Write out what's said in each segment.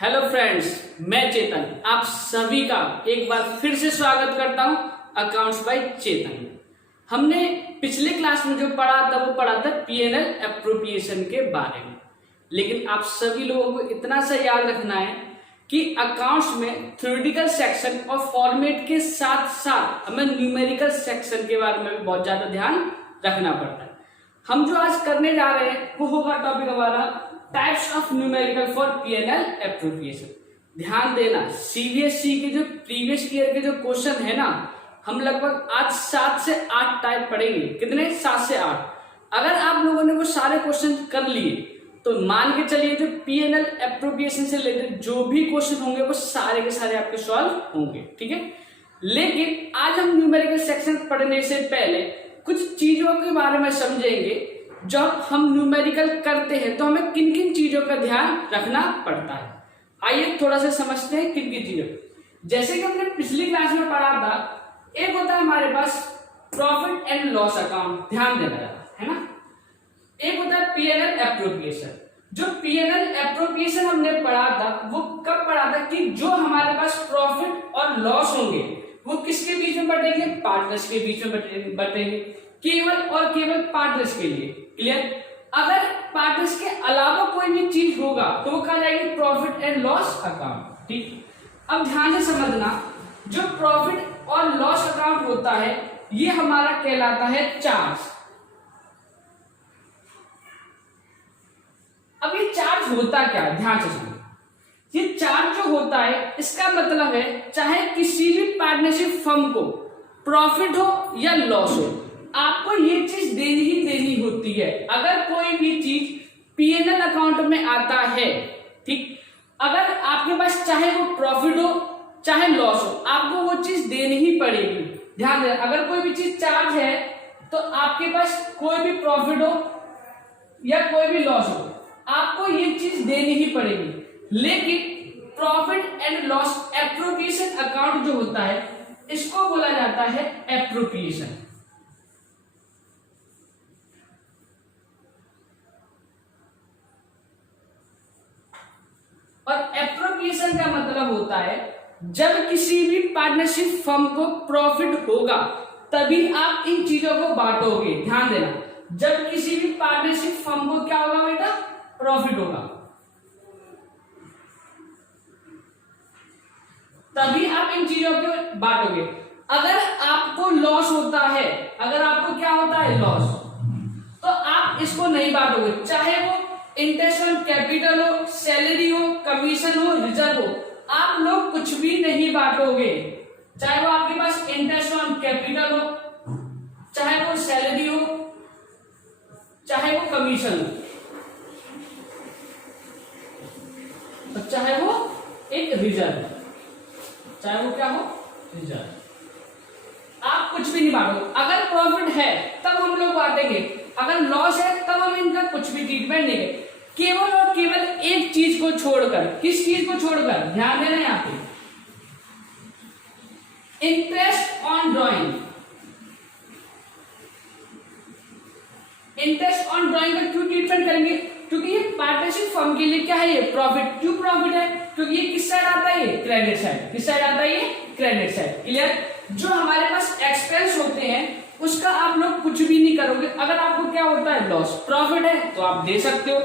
Hello friends, मैं चेतन आप सभी का एक बार फिर से स्वागत करता हूं अकाउंट्स बाय चेतन। हमने पिछले क्लास में जो पढ़ा था वो पढ़ा था पीएनएल एप्रोप्रिएशन के बारे में, लेकिन आप सभी लोगों को इतना सा याद रखना है कि अकाउंट्स में थ्योरेटिकल सेक्शन और फॉर्मेट के साथ साथ हमें न्यूमेरिकल सेक्शन के बारे में भी बहुत ज्यादा ध्यान रखना पड़ता है। हम जो आज करने जा रहे हैं वो होगा टॉपिक हमारा types of numerical for PNL appropriation. ध्यान देना, सीबीएसई के जो प्रीवियस ईयर के जो क्वेश्चन है ना, हम लगभग आज 7 से 8 टाइप पढ़ेंगे। कितने? 7 से 8। अगर आप लोगों ने वो सारे क्वेश्चन कर लिए तो मान के चलिए जो पीएनएल एप्रोप्रिएशन से रिलेटेड जो भी क्वेश्चन होंगे वो सारे के सारे आपके सॉल्व होंगे, ठीक है। लेकिन आज हम न्यूमेरिकल सेक्शन पढ़ने से पहले कुछ चीजों के बारे में समझेंगे। जब हम न्यूमेरिकल करते हैं तो हमें किन किन चीजों का ध्यान रखना पड़ता है, आइए थोड़ा सा समझते हैं किन किन चीजों। जैसे कि हमने पिछली क्लास में पढ़ा था, एक होता है हमारे पास प्रॉफिट एंड लॉस अकाउंट, ध्यान देना है ना। एक होता है पीएनएल एप्रोप्रिएशन। जो पीएनएल एप्रोप्रिएशन हमने पढ़ा था वो कब पढ़ा था कि जो हमारे पास प्रॉफिट और लॉस होंगे वो किसके बीच में बटेंगे? पार्टनर्स के बीच में बटेंगे, केवल और केवल पार्टनर्स के लिए। क्लियर? अगर पार्टनर्स के अलावा कोई भी चीज होगा तो वो कहा जाएगी प्रॉफिट एंड लॉस अकाउंट, ठीक। अब ध्यान से समझना, जो प्रॉफिट और लॉस अकाउंट होता है ये हमारा कहलाता है चार्ज। अब ये चार्ज होता क्या है, ध्यान से सुनो। ये चार्ज जो होता है इसका मतलब है चाहे किसी भी पार्टनरशिप फर्म को प्रॉफिट हो या लॉस हो, आपको ये चीज देनी ही देनी होती है। अगर कोई भी चीज पीएनएल अकाउंट में आता है, ठीक, अगर आपके पास चाहे वो प्रॉफिट हो चाहे लॉस हो, आपको वो चीज देनी ही पड़ेगी। ध्यान देना, अगर कोई भी चीज चार्ज है तो आपके पास कोई भी प्रॉफिट हो या कोई भी लॉस हो, आपको ये चीज देनी ही पड़ेगी। लेकिन profit and loss appropriation account जो होता है इसको बोला जाता है एप्रोप्रिएशन। और एप्रोप्रिएशन का मतलब होता है जब किसी भी पार्टनरशिप फर्म को प्रॉफिट होगा तभी आप इन चीजों को बांटोगे। ध्यान देना, जब किसी भी पार्टनरशिप फर्म को क्या होगा बेटा? प्रॉफिट होगा, तभी आप इन चीजों को बांटोगे। अगर आपको लॉस होता है, अगर आपको क्या होता है? लॉस, तो आप इसको नहीं बांटोगे। चाहे वो इंटरेस्ट ऑन कैपिटल हो, सैलरी हो, कमीशन हो, रिजर्व हो, आप लोग कुछ भी नहीं बांटोगे। चाहे वो आपके पास इंटरेस्ट ऑन कैपिटल हो, चाहे वो सैलरी हो, चाहे वो कमीशन हो, और चाहे वो एक रिजर्व, चाहे वो क्या हो? रिजर्व। आप कुछ भी नहीं बांटोगे। अगर प्रॉफिट है तब हम लोग बांटेंगे, अगर लॉस है तब हम इनका कुछ भी ट्रीटमेंट नहीं करेंगे। केवल और केवल एक चीज को छोड़कर। किस चीज को छोड़कर? ध्यान देना यहाँ पे, interest on drawing. Interest on drawing का क्यों ट्रीटमेंट करेंगे? क्योंकि ये पार्टनरशिप फर्म के लिए क्या है? ये प्रॉफिट। क्यों प्रॉफिट है? क्योंकि ये किस साइड आता है? ये क्रेडिट साइड। किस साइड आता है? ये क्रेडिट साइड। क्लियर? जो हमारे पास एक्सपेंस होते हैं उसका आप लोग कुछ भी नहीं करोगे। अगर आपको क्या होता है? लॉस। प्रॉफिट है तो आप दे सकते हो।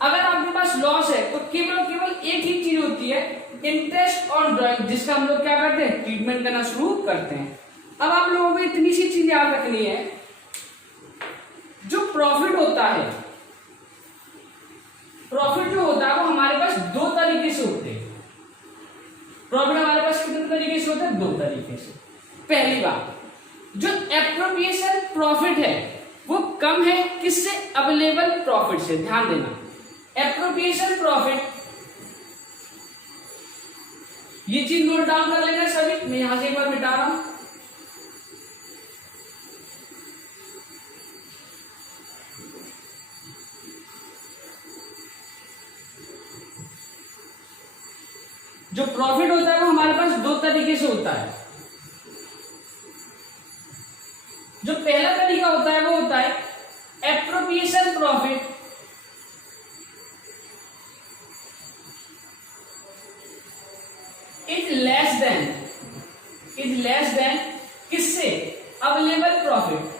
अगर आपके पास लॉस है तो केवल केवल एक ही चीज होती है, इंटरेस्ट ऑन ड्राइंग, जिसका हम लोग क्या करते हैं? ट्रीटमेंट करना शुरू करते हैं। अब आप लोगों को इतनी सी चीज याद रखनी है, जो प्रॉफिट होता है, प्रॉफिट जो होता है वो हमारे पास दो तरीके से होते हैं। प्रॉफिट हमारे पास कितने तरीके से होता है? दो तरीके से। पहली बात, जो एप्रोप्रिएशन प्रॉफिट है वो कम है किससे? अवेलेबल प्रॉफिट से। ध्यान देना, एप्रोप्रिएशन प्रॉफिट, ये चीज नोट डाउन कर लेना सभी। मैं यहां से एक बार मिटा रहा हूं। जो प्रॉफिट होता है वो हमारे पास दो तरीके से होता है। जो पहला तरीका होता है वो होता है एप्रोप्रिएशन प्रॉफिट, देन किससे? Available profit.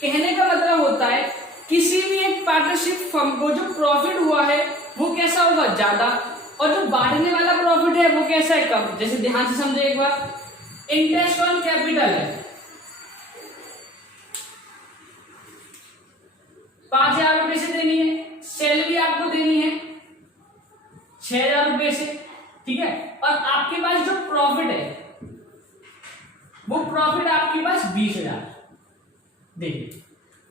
कहने का मतलब होता है किसी भी एक पार्टनरशिप फर्म को जो प्रॉफिट हुआ है वो कैसा होगा? ज्यादा, और जो बांटने वाला प्रॉफिट है वो कैसा है? कम। जैसे ध्यान से समझे एक बार, इंटरेस्ट ऑन कैपिटल है 5,000 रुपए से देनी है, सैलरी आपको देनी है 6,000 रुपए से, ठीक है, और आपके पास जो प्रॉफिट है वो प्रॉफिट आपके पास 20,000। देखिए,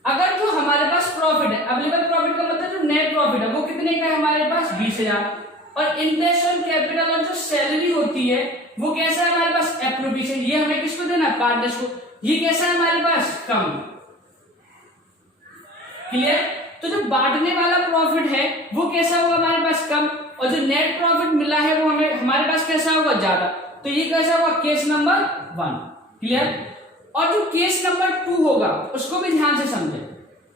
अगर जो हमारे पास प्रॉफिट है, अवेलेबल प्रॉफिट का मतलब जो नेट प्रॉफिट है वो कितने का है हमारे पास? 20,000, और इंटरेस्ट ऑन कैपिटल और जो सैलरी होती है वो कैसा है हमारे पास? एप्रोप्रिएशन। ये हमें किसको देना? पार्टनर्स को। ये कैसा है हमारे पास? कम। क्लियर? तो जो बांटने वाला प्रॉफिट है वो कैसा होगा हमारे पास? कम, और जो नेट प्रॉफिट मिला है वो हमें हमारे पास कैसा होगा? ज्यादा। तो ये कैसा होगा? Case number 1। क्लियर? और जो केस नंबर 2 होगा उसको भी ध्यान से समझे।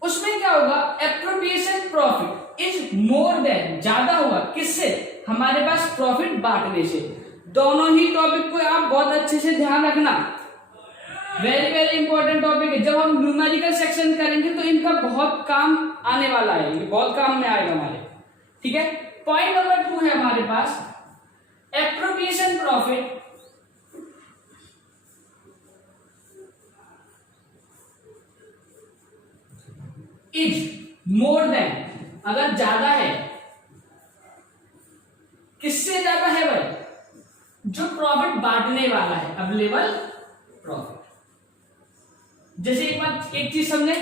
उसमें क्या होगा? Appropriation profit is more then, ज्यादा होगा किससे? हमारे पास प्रॉफिट बांटने से। दोनों ही टॉपिक को आप बहुत अच्छे से ध्यान रखना, वेरी वेरी इंपॉर्टेंट टॉपिक है। जब हम न्यूमेरिकल सेक्शन करेंगे तो इनका बहुत काम आने वाला है, ये बहुत काम में आएगा हमारे, ठीक है। पॉइंट नंबर 2 है हमारे पास appropriation profit is more than, अगर ज्यादा है, किससे ज्यादा है भाई? जो प्रॉफिट बांटने वाला है, अवेलेबल प्रॉफिट। जैसे एक चीज समझे,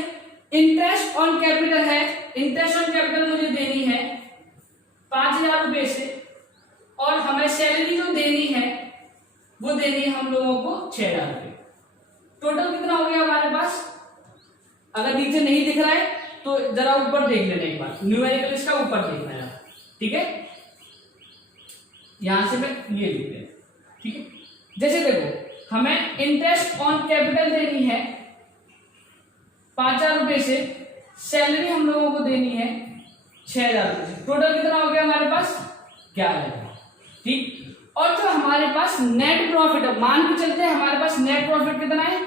इंटरेस्ट ऑन कैपिटल है, इंटरेस्ट ऑन कैपिटल मुझे देनी है 5,000 रुपए से, और हमें सैलरी जो देनी है वो देनी है हम लोगों को 6,000 रुपए। टोटल कितना हो गया हमारे पास? अगर नीचे नहीं दिख रहा है तो जरा ऊपर देख लेना एक बार, न्यूमेरिकल इसका ऊपर देखना है, ठीक है। यहां से मैं ये लिख दे, ठीक है। जैसे देखो, हमें इंटरेस्ट ऑन कैपिटल देनी है 5,000 रुपए से, सैलरी हम लोगों को देनी है 6,000 रुपए से। टोटल कितना हो गया हमारे पास? 11,000, ठीक। और जो हमारे पास नेट प्रॉफिट है, मान के चलते हैं हमारे पास नेट प्रॉफिट कितना है?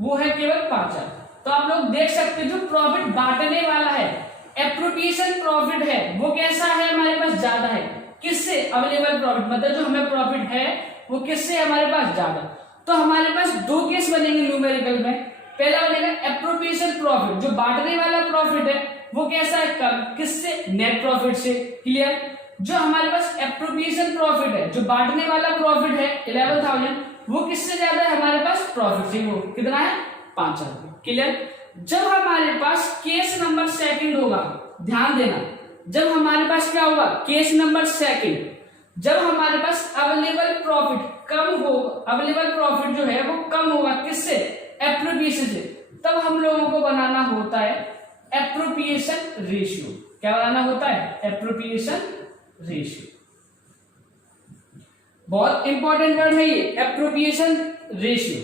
वो है केवल 5,000। तो आप लोग देख सकते हैं जो प्रॉफिट बांटने वाला है, एप्रोप्रिएशन प्रॉफिट है, वो कैसा है हमारे पास? ज्यादा है। किससे? अवेलेबल प्रॉफिट, मतलब जो हमें प्रॉफिट है वो किससे हमारे पास? ज्यादा। तो हमारे पास 2 केस बनेंगे न्यूमेरिकल में। पहला बनेगा एप्रोप्रिएशन प्रॉफिट, जो बांटने वाला प्रॉफिट है वो कैसा है? कम, किससे? नेट प्रॉफिट से। क्लियर? जो हमारे पास एप्रोप्रिएशन प्रॉफिट है, जो बांटने वाला प्रॉफिट है 11,000, वो किससे ज्यादा है हमारे पास? प्रॉफिट से। वो कितना है? 5,000। क्लियर? जब हमारे पास केस नंबर 2 होगा, ध्यान देना, जब हमारे पास क्या होगा? केस नंबर 2, जब हमारे पास अवेलेबल प्रॉफिट कम हो, अवेलेबल प्रॉफिट जो है वो कम होगा, किससे? एप्रोप्रिएशन से। तब हम लोगों को बनाना होता है एप्रोप्रिएशन रेशियो। क्या बनाना होता है? Appropriation ratio. बहुत इंपॉर्टेंट वर्ड है ये, एप्रोप्रिएशन रेशियो।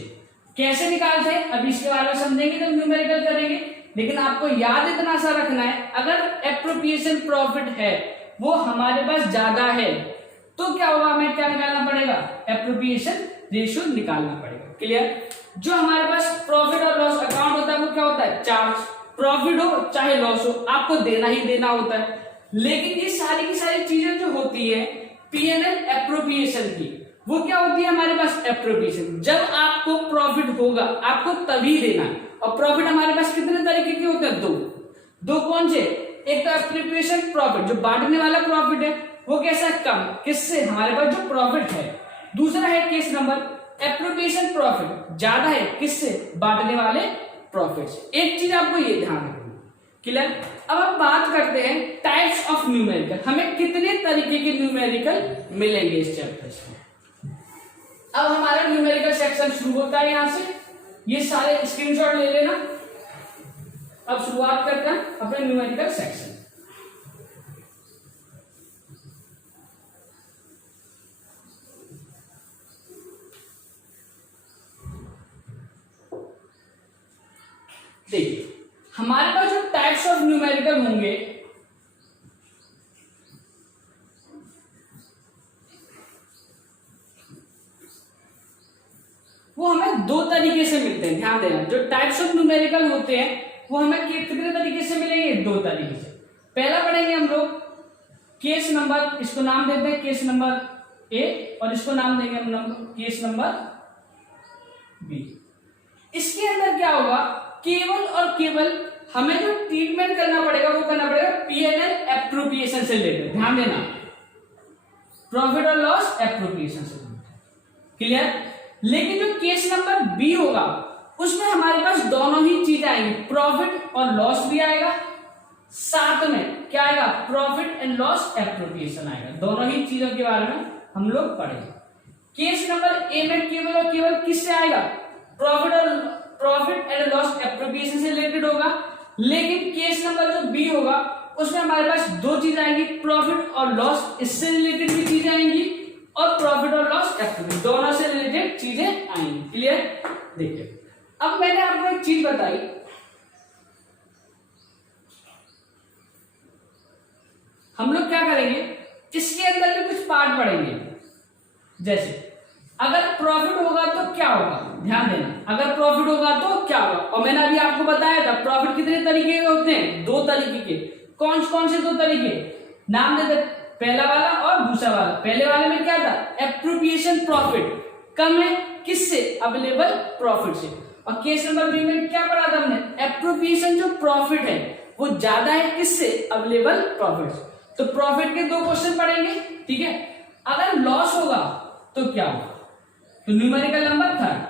कैसे निकालते हैं अभी इसके बारे में समझेंगे जब न्यूमेरिकल करेंगे, लेकिन आपको याद इतना सा रखना है, अगर एप्रोप्रिएशन प्रॉफिट है वो हमारे पास ज्यादा है तो क्या होगा? हमें क्या निकालना पड़ेगा? एप्रोप्रिएशन रेशियो निकालना पड़ेगा। क्लियर? जो हमारे पास प्रॉफिट और लॉस अकाउंट होता है वो क्या होता है? चार्ज। प्रॉफिट हो चाहे लॉस हो, आपको देना ही देना होता है। लेकिन ये सारी की सारी चीजें जो होती है पीएनएल एप्रोप्रिएशन की, वो क्या होती है हमारे पास? एप्रोप्रिएशन। जब आपको प्रॉफिट होगा आपको तभी देना। और प्रॉफिट हमारे पास कितने तरीके के होते हैं? 2 कौन से? एक तो एप्रोप्रिएशन प्रॉफिट, जो बांटने वाला प्रॉफिट है वो कैसा? कम, किससे? हमारे पास जो प्रॉफिट है। दूसरा है केस नंबर एप्रोप्रिएशन प्रॉफिट, ज्यादा है, किससे? बांटने वाले प्रॉफिट से। एक चीज आपको ये ध्यान रखना। क्लियर? अब हम बात करते हैं टाइप्स ऑफ न्यूमेरिकल, हमें कितने तरीके के न्यूमेरिकल मिलेंगे इस चैप्टर से। अब हमारा न्यूमेरिकल सेक्शन शुरू होता है यहां से, ये सारे स्क्रीनशॉट ले लेना। अब शुरुआत करते हैं अपने न्यूमेरिकल सेक्शन। देखिए, हमारे पास जो टाइप्स ऑफ न्यूमेरिकल होंगे वो हमें दो तरीके से मिलते हैं, ध्यान देना। जो टाइप्स ऑफ न्यूमेरिकल होते हैं वो हमें कितने तरीके से मिलेंगे, दो तरीके से। पहला पढ़ेंगे हम लोग केस नंबर, इसको नाम देते हैं केस नंबर ए और इसको नाम देंगे हम केस नंबर बी। इसके अंदर क्या होगा, केवल और केवल हमें जो ट्रीटमेंट करना पड़ेगा वो करना पड़ेगा पीएनएल एप्रोप्रिएशन से रिलेटेड, ध्यान देना, प्रॉफिट और लॉस एप्रोप्रिएशन से रिलेटेड, क्लियर। लेकिन जो केस नंबर बी होगा उसमें हमारे पास दोनों ही चीजें आएंगी, प्रॉफिट और लॉस भी आएगा, साथ में क्या आएगा, प्रॉफिट एंड लॉस एप्रोप्रिएशन आएगा। दोनों ही चीजों के बारे में हम लोग पढ़ेंगे। केस नंबर ए में केवल और केवल किससे आएगा, प्रॉफिट एंड लॉस एप्रोप्रिएशन से रिलेटेड होगा। लेकिन केस नंबर जो बी होगा उसमें हमारे पास दो चीज आएंगी, प्रॉफिट और लॉस, इससे रिलेटेड भी चीजें आएंगी और प्रॉफिट और लॉस एप्रोप्रिएशन दोनों से रिलेटेड चीजें आएंगी, क्लियर। देखिए अब मैंने आपको एक चीज बताई, हम लोग क्या करेंगे, इसके अंदर भी कुछ पार्ट पढ़ेंगे। जैसे अगर प्रॉफिट होगा तो क्या होगा, ध्यान देना, अगर प्रॉफिट होगा तो क्या होगा। और मैंने अभी आपको बताया था प्रॉफिट कितने तरीके के होते हैं, दो तरीके के। कौन कौन से दो तरीके, नाम देते, पहला वाला और दूसरा वाला। पहले वाले में क्या था, एप्रोप्रिएशन प्रॉफिट कम है किससे, अवेलेबल प्रॉफिट से। और केस नंबर बी में क्या पढ़ा था हमने, एप्रोप्रिएशन जो प्रॉफिट है वो ज्यादा है किससे, अवेलेबल प्रॉफिट से। तो प्रॉफिट के दो क्वेश्चन पढ़ेंगे, ठीक है। अगर लॉस होगा तो क्या होगा, तो numerical number third,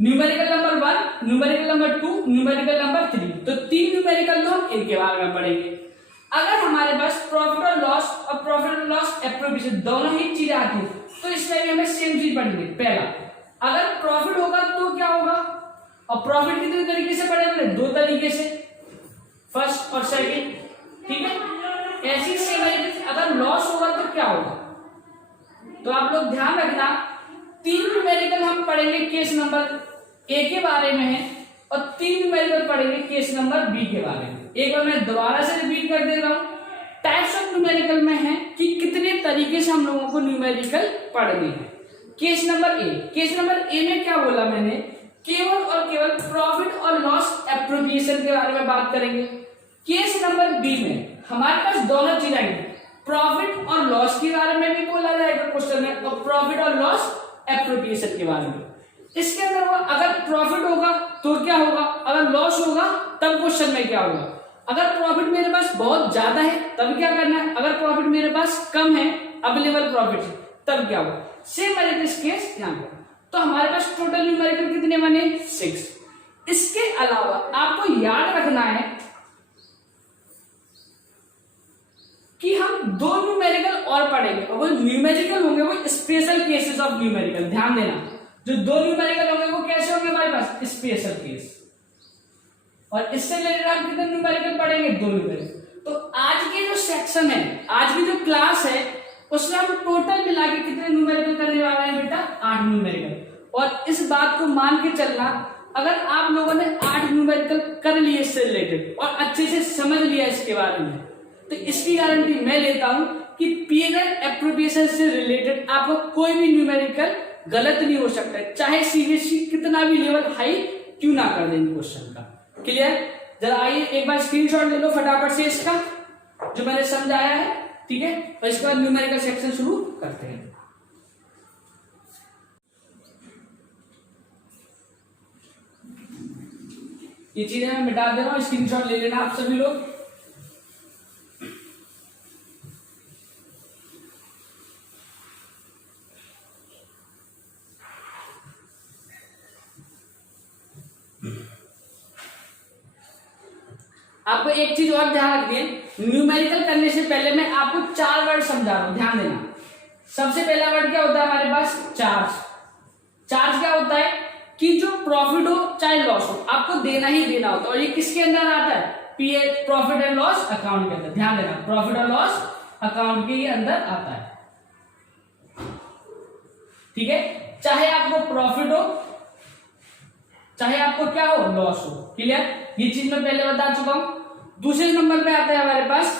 numerical number 1, numerical number 2, numerical number 3, तो तीन न्यूमेरिकल हम इनके बारे में पढ़ेंगे। अगर हमारे पास प्रॉफिट और लॉस और प्रॉफिट और लॉस एप्रोप्रिएशन दोनों ही चीजें आती है तो इसमें भी हमें सेम चीज पढ़ेंगे। पहला, अगर प्रॉफिट होगा तो क्या होगा, और प्रॉफिट कितने तरीके से पढ़े हमने, दो तरीके से, फर्स्ट और सेकंड, ठीक है। ऐसी सेम अगर लॉस होगा तो क्या होगा, तो आप लोग ध्यान रखना, तीन न्यूमेरिकल हम पढ़ेंगे केस नंबर ए के बारे में है और तीन न्यूमेरिकल पढ़ेंगे केस नंबर बी के बारे में। एक बार मैं दोबारा से रिपीट कर दे रहा हूं, टाइप्स ऑफ न्यूमेरिकल में है कि कितने तरीके से हम लोगों को न्यूमेरिकल पढ़ने हैं। Case number A, case number A में क्या बोला मैंने, केवल और केवल प्रॉफिट और लॉस एप्रोप्रिएशन के बारे में बात करेंगे। केस नंबर बी में हमारे पास दोनों चीज आएंगी, प्रॉफिट और लॉस के बारे में भी बोला जाएगा क्वेश्चन में और प्रॉफिट और लॉस एप्रोप्रिएशन के बारे में। इसके अंदर वो अगर प्रॉफिट होगा तो क्या होगा, अगर लॉस होगा तब क्वेश्चन में क्या होगा। अगर प्रॉफिट मेरे पास बहुत ज्यादा है तब क्या करना है, अगर प्रॉफिट मेरे पास कम है अवेलेबल प्रॉफिट तब क्या होगा। सेम इस केस यहाँ पर, तो हमारे पास टोटल न्यूमेरिकल कितने बने, 6। इसके अलावा आपको याद रखना है कि हम दो न्यूमेरिकल और पढ़ेंगे और वो न्यूमेरिकल होंगे वो स्पेशल केसेस ऑफ न्यूमेरिकल। ध्यान देना, जो दो न्यूमेरिकल होंगे वो कैसे होंगे हमारे पास, स्पेशल केस। और इससे रिलेटेड हम कितने न्यूमेरिकल पढ़ेंगे, दो न्यूमेरिकल। तो आज के जो सेक्शन है, आज की जो क्लास है उसमें हम टोटल मिला के कितने न्यूमेरिकल करने वाले हैं बेटा, 8 न्यूमेरिकल। और इस बात को मान के चलना, अगर आप लोगों ने 8 न्यूमेरिकल कर लिए इससे रिलेटेड और अच्छे से समझ लिया इसके बारे में, तो इसकी गारंटी मैं लेता हूं कि पीएनएल एप्रोप्रिएशन से रिलेटेड आपको कोई भी न्यूमेरिकल गलत नहीं हो सकता है, चाहे सीबीएसई कितना भी लेवल हाई क्यों ना कर दें क्वेश्चन का। क्लियर, जरा आइए एक बार स्क्रीनशॉट ले लो फटाफट से इसका जो मैंने समझाया है, ठीक है। और इसके बाद न्यूमेरिकल सेक्शन शुरू करते हैं। ये चीजें मैं मिटा दे रहा हूं, स्क्रीनशॉट ले लेना आप सभी लोग। आपको एक चीज और ध्यान रखिए, न्यूमेरिकल करने से पहले मैं आपको 4 वर्ड समझा रहा हूं, ध्यान देना। सबसे पहला वर्ड क्या होता है हमारे पास, चार्ज। चार्ज क्या होता है कि जो प्रॉफिट हो चाहे लॉस हो आपको देना ही देना होता है, और ये किसके अंदर आता है, पीए प्रॉफिट एंड लॉस अकाउंट के अंदर। ध्यान देना, प्रॉफिट और लॉस अकाउंट के ही अंदर आता है, ठीक है। चाहे आपको प्रॉफिट हो चाहे आपको क्या हो, लॉस हो। क्लियर, ये चीज मैं पहले बता चुका हूं। दूसरे नंबर पे आता है हमारे पास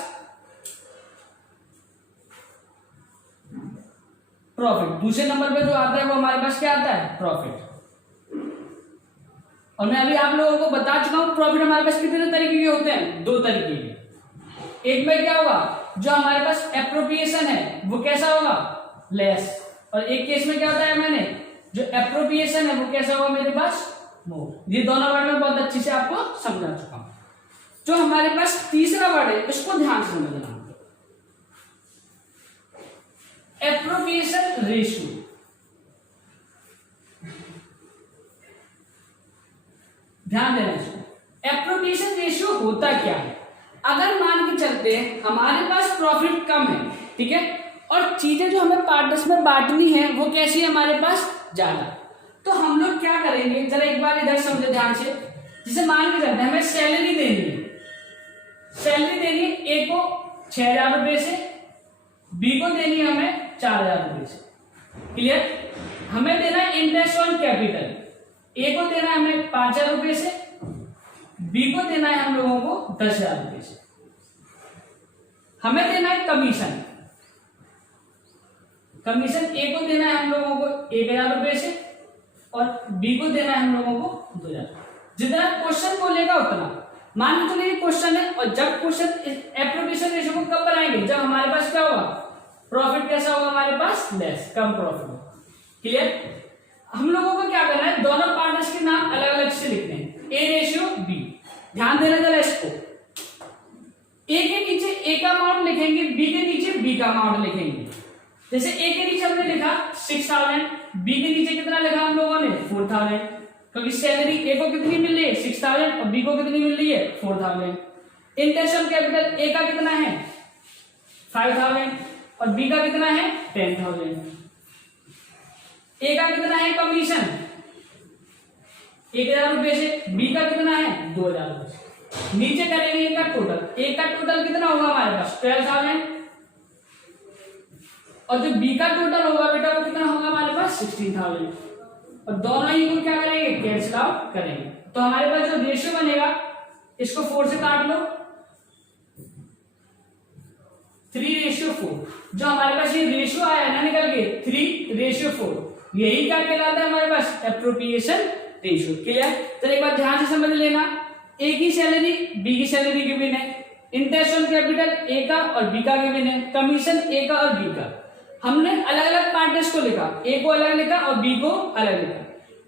प्रॉफिट। दूसरे नंबर पे जो आता है वो हमारे पास क्या आता है, प्रॉफिट। और मैं अभी आप लोगों को बता चुका हूं प्रॉफिट हमारे पास कितने तरीके के होते हैं, 2 तरीके के। एक में क्या होगा, जो हमारे पास एप्रोप्रिएशन है वो कैसा होगा, लेस, और एक केस में क्या होता है, मैंने जो एप्रोप्रिएशन है वो कैसा होगा मेरे पास, मोर। ये दोनों वर्ड में बहुत अच्छी से आपको समझा चुका हूं। जो हमारे पास तीसरा वर्ड है इसको ध्यान से समझना, एप्रोप्रिएशन रेशियो। ध्यान देना इसको। एप्रोप्रिएशन रेशियो होता क्या है, अगर मान के चलते हैं हमारे पास प्रॉफिट कम है, ठीक है, और चीजें जो हमें पार्टनर्स में बांटनी है वो कैसी है हमारे पास, ज्यादा, तो हम लोग क्या करेंगे, जरा एक बार इधर समझे ध्यान से। जिसे मान के चलते हैं हमें सैलरी देनी है, सैलरी देनी है ए को 6,000 रुपए से, बी को देनी है हमें 4,000 रुपए से, क्लियर। हमें देना है इंटरेस्ट ऑन कैपिटल, ए को देना है हमें 5,000 रुपए से, बी को देना है हम लोगों को 10,000 रुपए से। हमें देना है कमीशन, कमीशन ए को देना है हम लोगों को 1,000 रुपए से और बी को देना है हम लोगों को 2,000। जितना क्वेश्चन बोलेगा उतना, मान लो चलिए क्वेश्चन है, और जब क्वेश्चन एप्रोप्रिएशन रेशियो को कब बनाएंगे, जब हमारे पास क्या होगा, प्रॉफिट कैसा होगा हमारे पास, लेस, कम प्रॉफिट होगा, क्लियर। हम लोगों को क्या करना है, दोनों पार्टनर्स के नाम अलग अलग से लिखने हैं, ए रेशियो बी। ध्यान देना जरा इसको, ए के नीचे ए का अमाउंट लिखेंगे, बी के नीचे बी का अमाउंट लिखेंगे। जैसे ए के नीचे हमने लिखा 6,000, बी के नीचे कितना लिखा हम लोगों ने 4,000, क्योंकि सैलरी ए को कितनी मिल रही है 6,000 और बी को कितनी मिल रही है 4,000। इंटरेस्ट ऑन कैपिटल ए का कितना है 5,000 और बी का कितना है 10,000। ए का कितना है कमीशन 1,000 रुपए से, बी का कितना है 2,000 रुपए से। नीचे करेंगे इनका टोटल, ए का टोटल कितना होगा हमारे पास 12,000 और जो बी का टोटल होगा बेटा वो कितना होगा हमारे पास 16,000, और दोनों ही को क्या करेंगे कैंसिल आउट करेंगे। तो हमारे पास जो रेशियो बनेगा इसको 4 से काट लो, 3:4। जो हमारे पास ये रेशियो आया ना निकल के 3:4, यही क्या कहलाता है हमारे पास एप्रोप्रिएशन रेशियो, क्लियर। तो एक बार ध्यान से समझ लेना, ए की सैलरी बी की सैलरी गिवन है, इंटरेस्ट ऑन कैपिटल ए का और बी का गिवन है, कमीशन ए का और बी का। हमने अलग अलग पार्टनर्स को लिखा, ए को अलग लिखा और बी को अलग लिखा।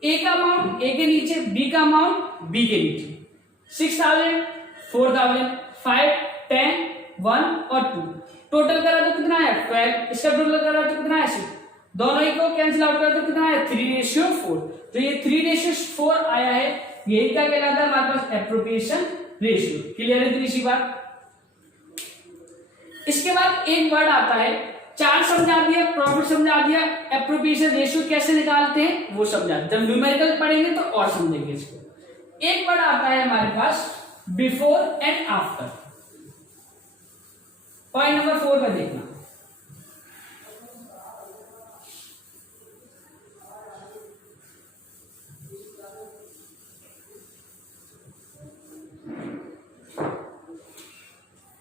ए का अमाउंट ए के नीचे, बी का अमाउंट बी के नीचे। 6,000 4,000 5 10 1 और 2 टोटल करा तो कितना है 12, इसका टोटल करा तो कितना है 6, दोनों ही को कैंसिल आउट करा तो कितना है 3:4। तो ये 3:4 आया है, यही क्या कहलाता है हमारे पास एप्रोप्रिएशन रेशियो, क्लियर है इतनी सी बात। इसके बाद एक वर्ड आता है, चार्ट समझा दिया, प्रॉफिट समझा दिया, एप्रोप्रिएशन रेशियो कैसे निकालते हैं वो समझा। जब न्यूमेरिकल पढ़ेंगे तो और समझेंगे इसको। एक वर्ड आता है हमारे पास before and after. Point number 4 का देखना,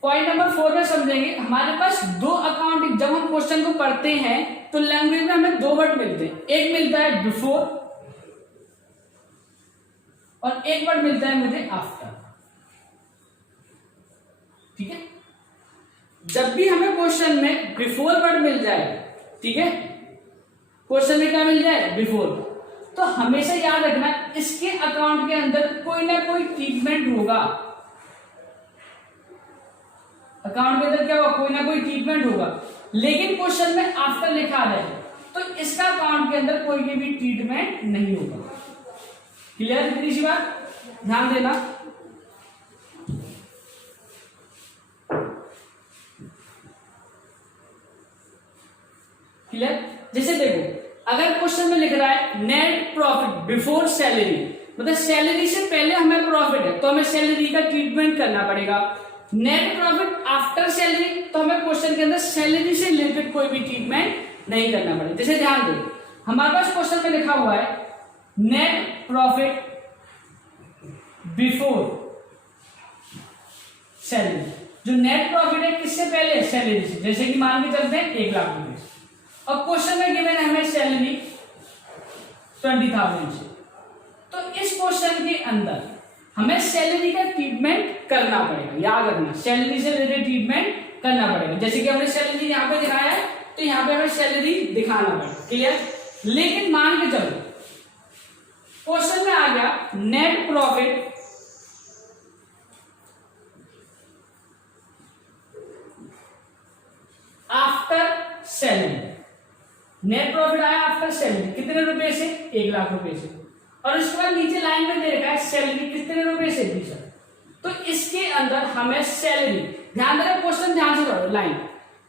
पॉइंट नंबर 4 में समझेंगे। हमारे पास 2 अकाउंटिंग, जब हम क्वेश्चन को पढ़ते हैं तो लैंग्वेज में हमें 2 वर्ड मिलते हैं, एक मिलता है बिफोर और एक वर्ड मिलता है मुझे आफ्टर, ठीक है। जब भी हमें क्वेश्चन में बिफोर वर्ड मिल जाए, ठीक है, क्वेश्चन में क्या मिल जाए बिफोर, तो हमेशा याद रखना इसके अकाउंट के अंदर कोई ना कोई ट्रीटमेंट होगा। अकाउंट के अंदर क्या होगा, कोई ना कोई ट्रीटमेंट होगा, लेकिन क्वेश्चन में आफ्टर लिखा है तो इसका अकाउंट के अंदर कोई भी ट्रीटमेंट नहीं होगा, क्लियर इतनी सी बात, ध्यान देना। क्लियर। जैसे देखो अगर क्वेश्चन में लिख रहा है नेट प्रॉफिट बिफोर सैलरी, मतलब सैलरी से पहले हमें प्रॉफिट है तो हमें सैलरी का ट्रीटमेंट करना पड़ेगा। नेट प्रॉफिट आफ्टर सैलरी, तो हमें क्वेश्चन के अंदर सैलरी से रिलेटेड कोई भी ट्रीटमेंट नहीं करना पड़ेगा। जैसे ध्यान दो, हमारे पास क्वेश्चन में लिखा हुआ है नेट प्रॉफिट बिफोर सैलरी, जो नेट प्रॉफिट है किससे पहले, सैलरी से। जैसे कि मान के चलते हैं 1 लाख रुपए, और क्वेश्चन में गिवन है हमें सैलरी 20,000 से, तो इस इस क्वेश्चन के अंदर हमें सैलरी का ट्रीटमेंट करना पड़ेगा, याद रखना सैलरी से रिलेटेड ट्रीटमेंट करना पड़ेगा। जैसे कि हमने सैलरी यहाँ पे दिखाया है तो यहाँ पे हमें सैलरी दिखाना पड़ेगा, क्लियर। लेकिन मान के चलो क्वेश्चन में आ गया net profit after salary, net profit आया आफ्टर सैलरी कितने रुपए से, 1 लाख रुपए से, और उसके बाद नीचे लाइन में दे रखा है सैलरी कितने रुपए से, 20। तो इसके अंदर हमें सैलरी, ध्यान देना क्वेश्चन ध्यान से पढ़ो, लाइन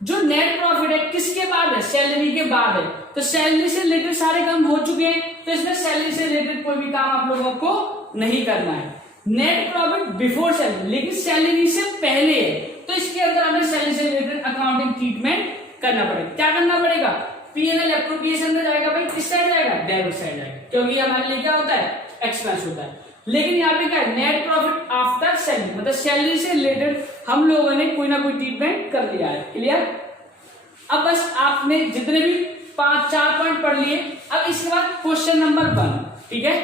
जो नेट प्रॉफिट है किसके बाद है, सैलरी के बाद है। तो सैलरी से रिलेटेड सारे काम हो चुके हैं, तो इसमें सैलरी से रिलेटेड कोई भी काम आप लोगों को नहीं करना है। नेट प्रॉफिट बिफोर सैलरी, लेकिन सैलरी से पहले है, तो इसके अंदर हमें सैलरी से रिलेटेड अकाउंटिंग ट्रीटमेंट करना पड़ेगा। क्या करना पड़ेगा, पीएनएल एप्रोप्रिएशन में जाएगा भाई, किस साइड जाएगा, डेबिट साइड जाएगा, क्योंकि हमारे लिए क्या होता है, एक्सपेंस होता है। लेकिन यहाँ पे क्या है, नेट प्रॉफिट आफ्टर सैलरी, मतलब सैलरी से रिलेटेड हम लोगों ने कोई ना कोई ट्रीटमेंट कर लिया है, क्लियर। अब बस आपने जितने भी 5-4 पॉइंट पढ़ लिए, अब इसके बाद क्वेश्चन नंबर 1, ठीक है,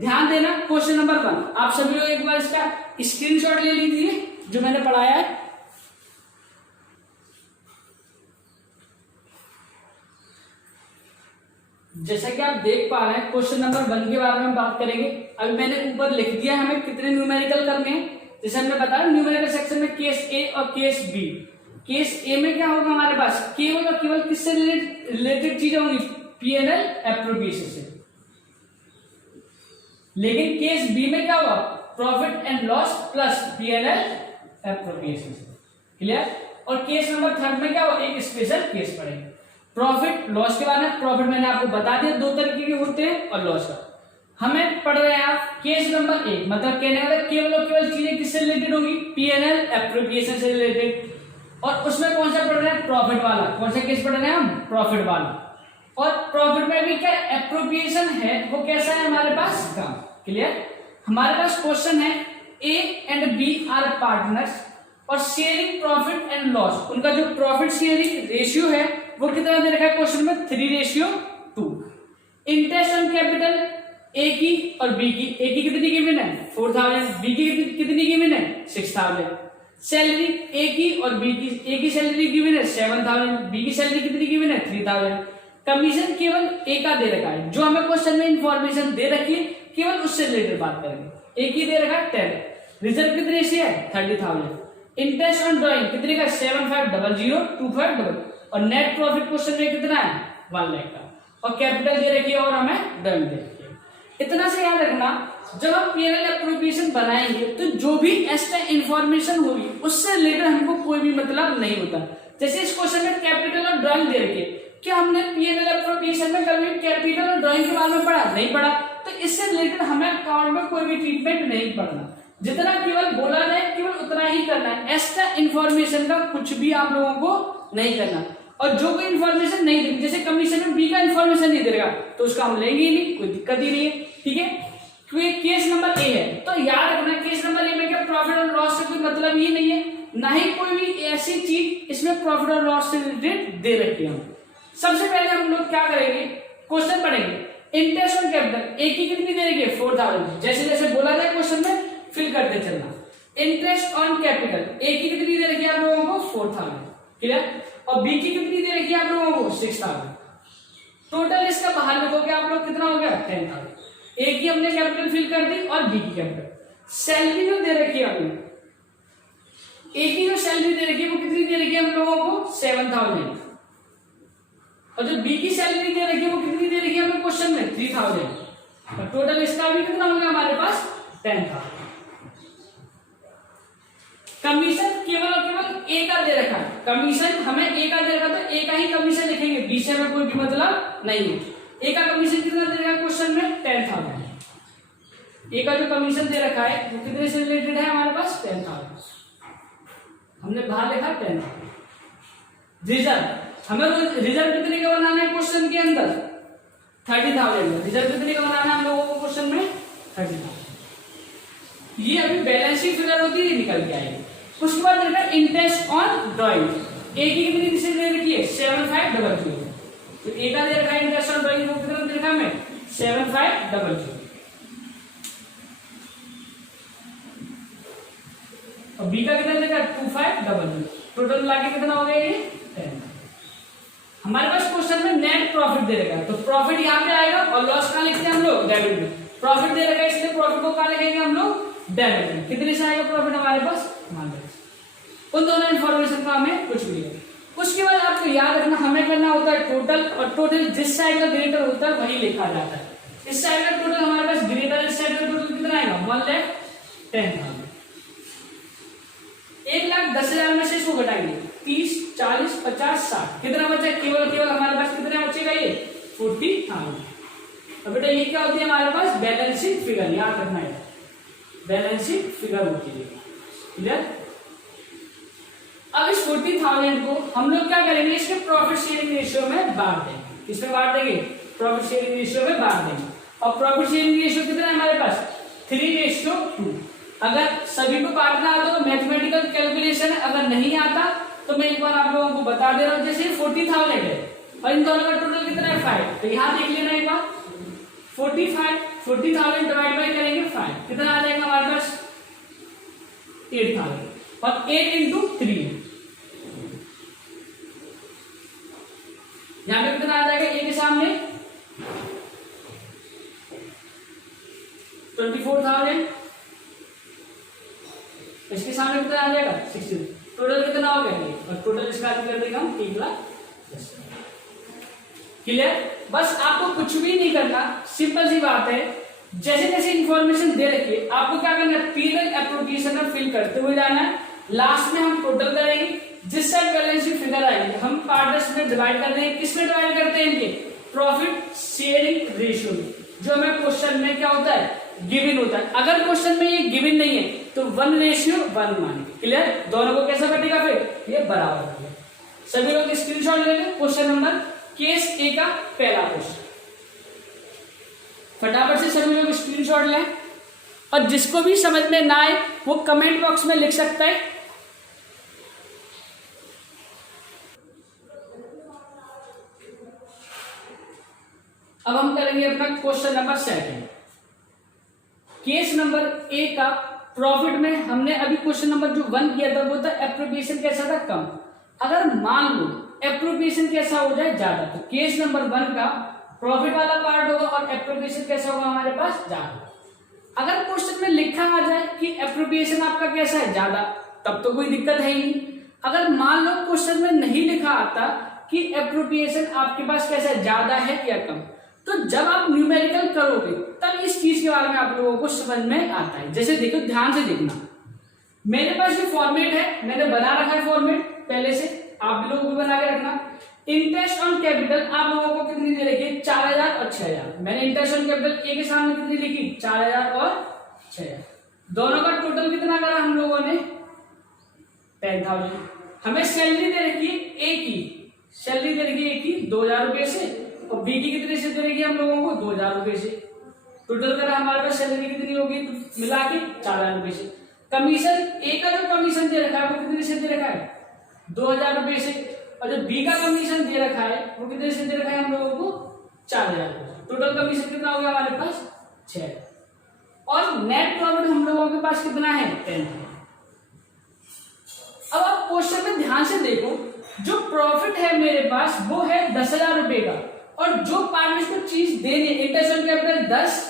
ध्यान देना क्वेश्चन नंबर 1। आप सभी लोग एक बार इसका स्क्रीनशॉट ले लीजिए जो मैंने पढ़ाया है। जैसा कि आप देख पा रहे हैं क्वेश्चन नंबर 1 के बारे में बात करेंगे। अभी मैंने ऊपर लिख दिया हमें कितने न्यूमेरिकल करने हैं। जैसे हमने बताया न्यूमेरिकल सेक्शन में केस ए और केस बी। केस ए में क्या होगा, हमारे पास केवल और केवल किससे रिलेटेड चीजें होंगी, पीएनएल एप्रोप्रिएशन से। लेकिन केस बी में क्या होगा, profit and loss plus PNL appropriation से, क्लियर। और केस नंबर 3 में क्या होगा, एक स्पेशल केस पढ़ेंगे प्रॉफिट लॉस के बारे में। प्रॉफिट मैंने आपको बता दिया 2 तरीके के होते हैं, और लॉस का हमें पढ़ रहे हैं आप केस नंबर 1, मतलब कहने का केवल और केवल चीजें किससे रिलेटेड होगी, पीएनएल एप्रोप्रिएशन से रिलेटेड। और उसमें कौन सा पढ़ रहे हैं, प्रॉफिट वाला। कौन सा केस पढ़ रहे हैं हम, प्रॉफिट वाला। और प्रॉफिट में भी क्या एप्रोप्रिएशन है, वो कैसा है हमारे पास, काम, क्लियर। हमारे पास क्वेश्चन है A and B are partners और शेयरिंग प्रॉफिट एंड लॉस। उनका जो प्रॉफिट शेयरिंग रेशियो है वो कितना दे रखा है क्वेश्चन में, 3:2। इंटरेस्ट ऑन कैपिटल ए की और बी की, ए की कितनी गिवन है, 4000, बी की कितनी गिवन है, 6000। सैलरी ए की और बी की, ए की सैलरी गिवन है 7000, बी की सैलरी कितनी गिवन है, 3000। कमीशन केवल ए का दे रखा है, जो हमें क्वेश्चन में इंफॉर्मेशन दे रखी है केवल उससे रिलेटेड बात करेंगे। ए की दे रखा है 10, रिजर्व कितने से है 30,000। इंटरेस्ट ऑन ड्रॉइंग कितने का, 750025, और नेट प्रॉफिट क्वेश्चन में कितना है, 1 लाख का, और कैपिटल दे रखी है और हमें ड्रॉइंग दे रखी है। इतना से याद रखना, जब हम पीएनएल एप्रोप्रिएशन बनाएंगे तो जो भी एक्स्ट्रा इंफॉर्मेशन होगी उससे रिलेटेड हमको कोई भी मतलब नहीं होता। जैसे इस क्वेश्चन में कैपिटल और ड्रॉइंग दे रखी है, क्या हमने पीएनएल एप्रोप्रिएशन में कभी कैपिटल और ड्रॉइंग के बारे में पढ़ा, नहीं पढ़ा। तो इससे रिलेटेड हमें अकाउंट में कोई भी ट्रीटमेंट नहीं पढ़ना, जितना केवल बोला जाए केवल उतना ही करना है। एक्स्ट्रा इंफॉर्मेशन का कुछ भी आप लोगों को नहीं करना। और जो कोई इन्फॉर्मेशन नहीं देगी, जैसे कमीशन में बी का इन्फॉर्मेशन नहीं देगा तो उसका हम लेंगे ही नहीं, कोई दिक्कत ही नहीं है, ठीक है। क्योंकि केस नंबर ए है तो याद रखना केस नंबर ए में क्या प्रॉफिट और लॉस से कोई मतलब ही नहीं है, ना ही कोई भी ऐसी चीज इसमें प्रॉफिट और लॉस से रिलेटेड दे रखी है। सबसे पहले हम लोग क्या करेंगे, क्वेश्चन पढ़ेंगे। इंटरेस्ट ऑन कैपिटल ए की कितनी दे रखी है, 4000। जैसे जैसे बोला जाए क्वेश्चन में फिल करते चलना। इंटरेस्ट ऑन कैपिटल ए की कितनी दे रखी है आप लोगों को, 4000, क्लियर। और बी की कितनी दे रखी है आप लोगों को, 6000। टोटल इसका बाहर लिखोगे आप लोग कितना हो गया, 10,000। ए की हमने कैपिटल फिल कर दी और बी की कैपिटल। सैलरी जो दे रखी है हमने, ए की जो सैलरी दे रखी है वो कितनी दे रखी है हम लोगों को, 7000। और जो बी की सैलरी दे रखी है वो कितनी दे रखी है हमें क्वेश्चन में, 3000। और टोटल इसका भी कितना हो गया हमारे पास, 10,000। कमीशन केवल और केवल ए का दे रखा है, कमीशन हमें ए का दे रखा तो ए का ही कमीशन लिखेंगे, बी से हमें कोई भी मतलब नहीं है। ए का कमीशन कितना दे रखा है क्वेश्चन में, 10,000। ए का जो कमीशन दे रखा है वो कितने से रिलेटेड है हमारे पास, 10,000। हमने बाहर लिखा 10,000। रिजर्व हमें रिजर्व कितने का बनाना है क्वेश्चन के अंदर, 30,000। रिजर्व कितने का बनाना है हम लोगों को क्वेश्चन में, 30,000। ये अभी बैलेंस शीट फिगर होती है निकल के आएगी। उसके बाद देखा इंटरेस्ट ऑन ड्रॉइंग, ए की कितनी किसी दे रखी है, 7500। तो ए का दे रखा है इंटरेस्ट ऑन ड्रॉइंग वो कितना दे रखा है हमें, 7500। और बी का कितना देगा 2500, टोटल मिला के कितना हो गया ये 10। हमारे पास क्वेश्चन में नेट प्रॉफिट दे रखा है, तो प्रॉफिट यहाँ पे आएगा और लॉस कहाँ लिखते हैं हम लोग डेबिट में। प्रॉफिट दे रखा है इसलिए प्रॉफिट को कहाँ लिखेंगे हम लोग डेबिट में। कितने से आएगा प्रॉफिट हमारे पास 100। उन दोनों इन्फॉर्मेशन का हमें कुछ भी नहीं। उसके बाद आपको याद रखना हमें करना होता है टोटल, और टोटल जिस साइड का ग्रेटर होता है वही लिखा जाता है। इस साइड का टोटल हमारे पास ग्रेटर, इस साइड का टोटल कितना आएगा 1,10,000। 1,10,000 में से इसको घटाएंगे 30, 40, 50, 60, कितना बचा केवल हमारे पास कितना बचेगा ये 40,000। अब बेटा ये क्या होती है हमारे पास बैलेंस शीट फिगर, याद रखना है बैलेंस शीट फिगर होती है। क्लियर। अब इस 40,000 को हम लोग क्या करेंगे इसके प्रॉफिट शेयरिंग रेशियो में बांट देंगे। इसमें बांट देंगे प्रॉफिट शेयरिंग रेशियो में बांट देंगे। और प्रॉफिट शेयरिंग रेशियो कितना है हमारे पास 3:2। अगर सभी को बांटना आता तो मैथमेटिकल कैलकुलेशन है, अगर नहीं आता तो मैं एक बार आप लोगों को बता दे रहा हूं। जैसे 40,000 है और इन दोनों का टोटल कितना है 5, तो यहां देख लेना एक बार 40,000 डिवाइड बाय करेंगे 5, कितना आ जाएगा हमारे पास 8,000 और 8 into 3 यहां पे कितना आ जाएगा ए के सामने 24,000, इसके सामने कितना आ जाएगा 60। टोटल कितना हो गया ये, और टोटल इसका कर देगा हम 1,10,000। क्लियर। बस आपको कुछ भी नहीं करना, सिंपल सी बात है। जैसे जैसे इंफॉर्मेशन दे रखी है आपको क्या करना है पीएनएल एप्रोप्रिएशन में फिल करते हुए जाना है। लास्ट में हम टोटल करेंगे, जिस साइड बैलेंस शीट फिगर आएगी हम पार्ट्स में डिवाइड कर देंगे। किसमें डिवाइड करते हैं इनके प्रॉफिट शेयरिंग रेशियो में, जो हमें क्वेश्चन में क्या होता है गिवन होता है। अगर क्वेश्चन में ये गिवन नहीं है तो 1:1 मानेंगे। क्लियर। दोनों को कैसा कटेगा फिर ये बराबर करेंगे। सभी लोग स्क्रीनशॉट ले लें। क्वेश्चन नंबर केस ए का पहला क्वेश्चन, फटाफट से सभी लोग स्क्रीनशॉट लें, और जिसको भी समझ में ना आए वो कमेंट बॉक्स में लिख सकता है। अब हम करेंगे अपना question number 2। Case number A का प्रॉफिट में हमने अभी क्वेश्चन नंबर जो 1 किया था वो था एप्रोप्रिएशन कैसा था कम। अगर मान लो एप्रोप्रिएशन कैसा हो जाए ज्यादा, तो केस नंबर 1 का प्रॉफिट वाला पार्ट होगा और एप्रोप्रिएशन कैसा होगा हमारे पास ज्यादा। अगर क्वेश्चन में लिखा आ जाए कि एप्रोप्रिएशन आपका कैसा है ज्यादा, तब तो कोई दिक्कत है ही नहीं। अगर मान लो क्वेश्चन में नहीं लिखा आता कि एप्रोप्रिएशन आपके पास कैसा है ज्यादा है या कम, तो जब आप न्यूमेरिकल करोगे तब इस चीज के बारे में आप लोगों को समझ में आता है। जैसे देखो ध्यान से देखना, मेरे पास जो फॉर्मेट है मैंने बना रखा है फॉर्मेट पहले से, आप लोगों को बना के रखना। इंटरेस्ट ऑन कैपिटल आप लोगों को कितनी दे रखी है 4,000 और 6,000। मैंने इंटरेस्ट ऑन कैपिटल ए के सामने कितनी लिखी 4,000 और 6,000। दोनों का टोटल कितना करा हम लोगों ने 10,000। हमें सैलरी दे रखी है ए की, सैलरी दे रखी है ए की 2,000 रुपए से, और बी की कितने से दे रखी है हम लोगों को 2,000 रुपए से। टोटल करा हमारे पास सैलरी कितनी होगी मिला के 4,000 रुपए से। कमीशन ए का जो कमीशन दे रखा है वो कितने से दे रखा है 2,000 रुपए से, और जो बी का कमीशन दे रखा है वो कितने से दे रखा है हम लोगों को 4,000। टोटल कमीशन कितना हो गया हमारे पास 6, और नेट प्रॉफिट हम लोगों के पास कितना है 10। अब आप क्वेश्चन में ध्यान से देखो, जो प्रॉफिट है मेरे पास वो है 10,000 रुपए का, और जो पार्टनर्स को चीज देनी है इंटरेस्ट ऑन कैपिटल 10,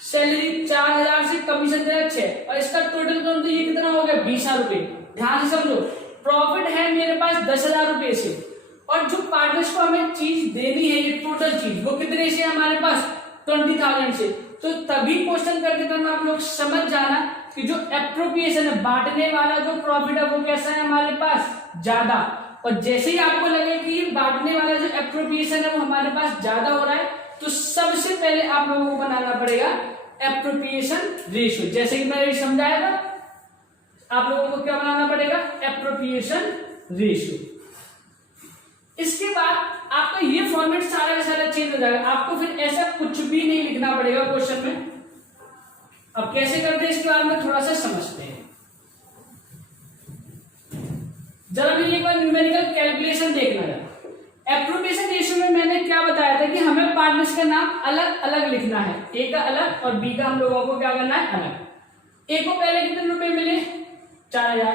सैलरी 4,000 से कमीशन दे रहा 6, और इसका टोटल करूं तो ये कितना हो गया 20,000 रुपए। ध्यान से समझो, प्रॉफिट है मेरे पास 10,000 रुपए से, और जो पार्टनर्स को हमें चीज देनी है ये टोटल चीज वो कितने से हमारे पास 20,000 से। तो तभी क्वेश्चन करते समय आप लोग समझ जाना कि जो एप्रोप्रिएशन है बांटने वाला जो प्रॉफिट है वो कैसा है हमारे पास ज्यादा, और जैसे ही आपको लगे कि बांटने वाला जो एप्रोप्रिएशन है वो हमारे पास ज्यादा हो रहा है, तो सबसे पहले आप लोगों को बनाना पड़ेगा एप्रोप्रिएशन रेशियो। जैसे कि मैंने समझाया था, आप लोगों को क्या बनाना पड़ेगा एप्रोप्रिएशन रेशियो। इसके बाद आपका ये फॉर्मेट सारा का सारा चेंज हो जाएगा, आपको फिर ऐसा कुछ भी नहीं लिखना पड़ेगा क्वेश्चन में। अब कैसे करते हैं इसके बारे में थोड़ा सा समझते हैं। जरा भी एक बार न्यूमेरिकल कैलकुलेशन देखना है। एप्रोप्रिएशन रेशियो में मैंने क्या बताया था कि हमें पार्टनर्स का नाम अलग अलग लिखना है, ए का अलग और बी का हम लोगों को क्या करना है अलग। ए को पहले कितने रुपए मिले 4000,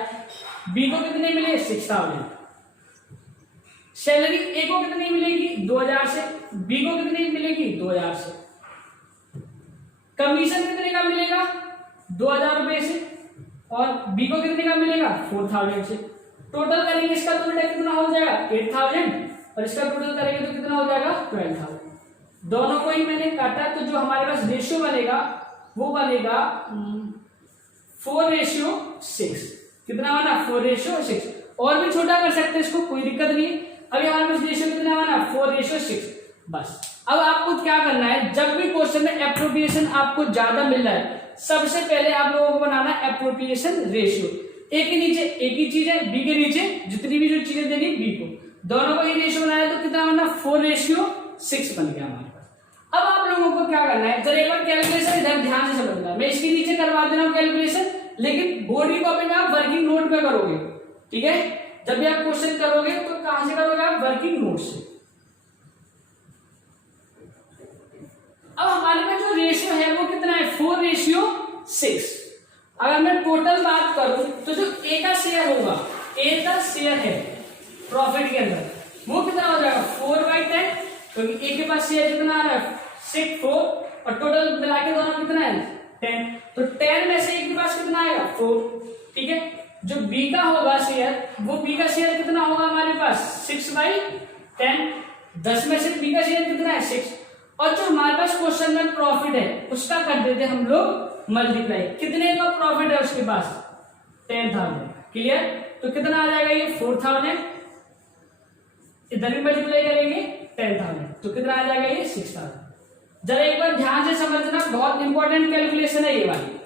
बी को कितने मिले 6000, सैलरी ए को कितनी मिलेगी 2000 से, बी को कितनी मिलेगी 2000 से, कमीशन कितने का मिलेगा 2000 रुपए से, और बी को कितने का मिलेगा 4000 से। टोटल करेंगे इसका तो बेटा कितना हो जाएगा 8000, और इसका टोटल करेंगे तो कितना हो जाएगा 12000। दोनों को ही मैंने काटा, तो जो हमारे पास रेशियो बनेगा वो बनेगा 4:6। कितना बना 4:6। और भी छोटा कर सकते हैं इसको, कोई दिक्कत नहीं। अभी हमारे पास रेशियो कितना बना 4:6 बस। अब आपको क्या करना है, जब भी क्वेश्चन में एप्रोप्रिएशन आपको ज्यादा मिल रहा है, सबसे पहले आप लोगों को बनाना है एप्रोप्रिएशन रेशियो। ए के नीचे एक ही चीज है, बी के नीचे जितनी भी जो चीजें देनी बी को, दोनों को ही रेशियो बनाया तो कितना बना 4:6 बन गया हमारे पास। अब आप लोगों को क्या करना है, जरा एक बार कैलकुलेशन इधर ध्यान से समझना। मैं इसके नीचे करवा देना कैलकुलेशन, लेकिन बोर्ड की कॉपी में आप वर्किंग नोट में करोगे, ठीक है। जब भी आप क्वेश्चन करोगे तो कहां से करोगे आप, वर्किंग नोट से। अब हमारे में जो रेशियो है वो कितना है 4:6। अगर मैं टोटल बात करूं तो जो ए का शेयर होगा, ए का शेयर है प्रॉफिट के अंदर, वो कितना हो जाएगा 4/10, क्योंकि ए के पास शेयर कितना आ रहा है 4, और टोटल मिला के दोनों कितना है 10, तो 10 में से ए के पास कितना आएगा 4, ठीक है। जो बी का होगा शेयर, वो बी का शेयर कितना होगा हमारे पास 6/10, 10 में से बी का शेयर कितना है 6, और जो हमारे पास क्वेश्चन में प्रॉफिट है उसका कर देते हम लोग मल्टीप्लाई। कितने का प्रॉफिट है उसके पास 10,000, क्लियर। तो कितना आ जाएगा ये 4000, इधर भी मल्टीप्लाई करेंगे 10,000, तो कितना आ जाएगा ये 6000। जरा एक बार ध्यान से समझना, बहुत इंपॉर्टेंट कैलकुलेशन है ये वाली।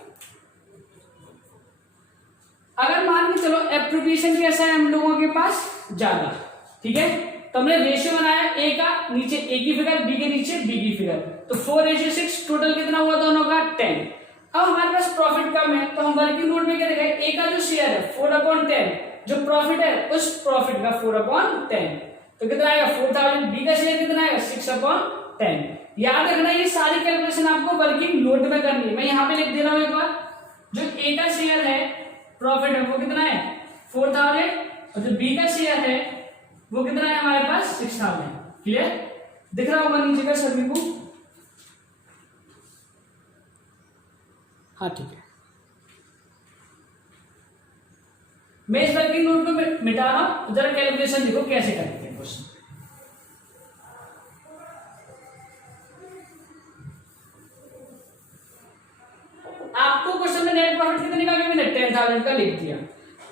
अगर मान के चलो एप्रोप्रिएशन कैसा है हम लोगों के पास ज्यादा, ठीक है, तो हमने रेशियो बनाया ए का, नीचे ए की फिगर, बी के नीचे बी की फिगर, तो 4:6 टोटल कितना हुआ दोनों का 10। अब हमारे पास प्रॉफिट कम है तो हम वर्किंग नोट में क्या देखेंगे, ए का जो शेयर है 4/10, जो प्रॉफिट है उस प्रॉफिट का 4/10, तो कितना आएगा 4000, बी का शेयर कितना आएगा 6/10। याद रखना ये सारी कैलकुलेशन आपको वर्किंग नोट में करनी है। मैं यहाँ पे लिख दे रहा हूं एक बार, जो ए का शेयर है प्रॉफिट है वो कितना है 4000, और जो बी का शेयर है वो कितना है हमारे पास 6000, क्लियर। दिख रहा होगा नीचे का सभी को, हाँ ठीक है। मैं इस वर्किंग नोट को मिटा रहा हूं, जरा कैलकुलेशन देखो कैसे करते हैं क्वेश्चन। आपको क्वेश्चन में नेट प्रॉफिट कितने का मैंने 10,000 का लिख दिया।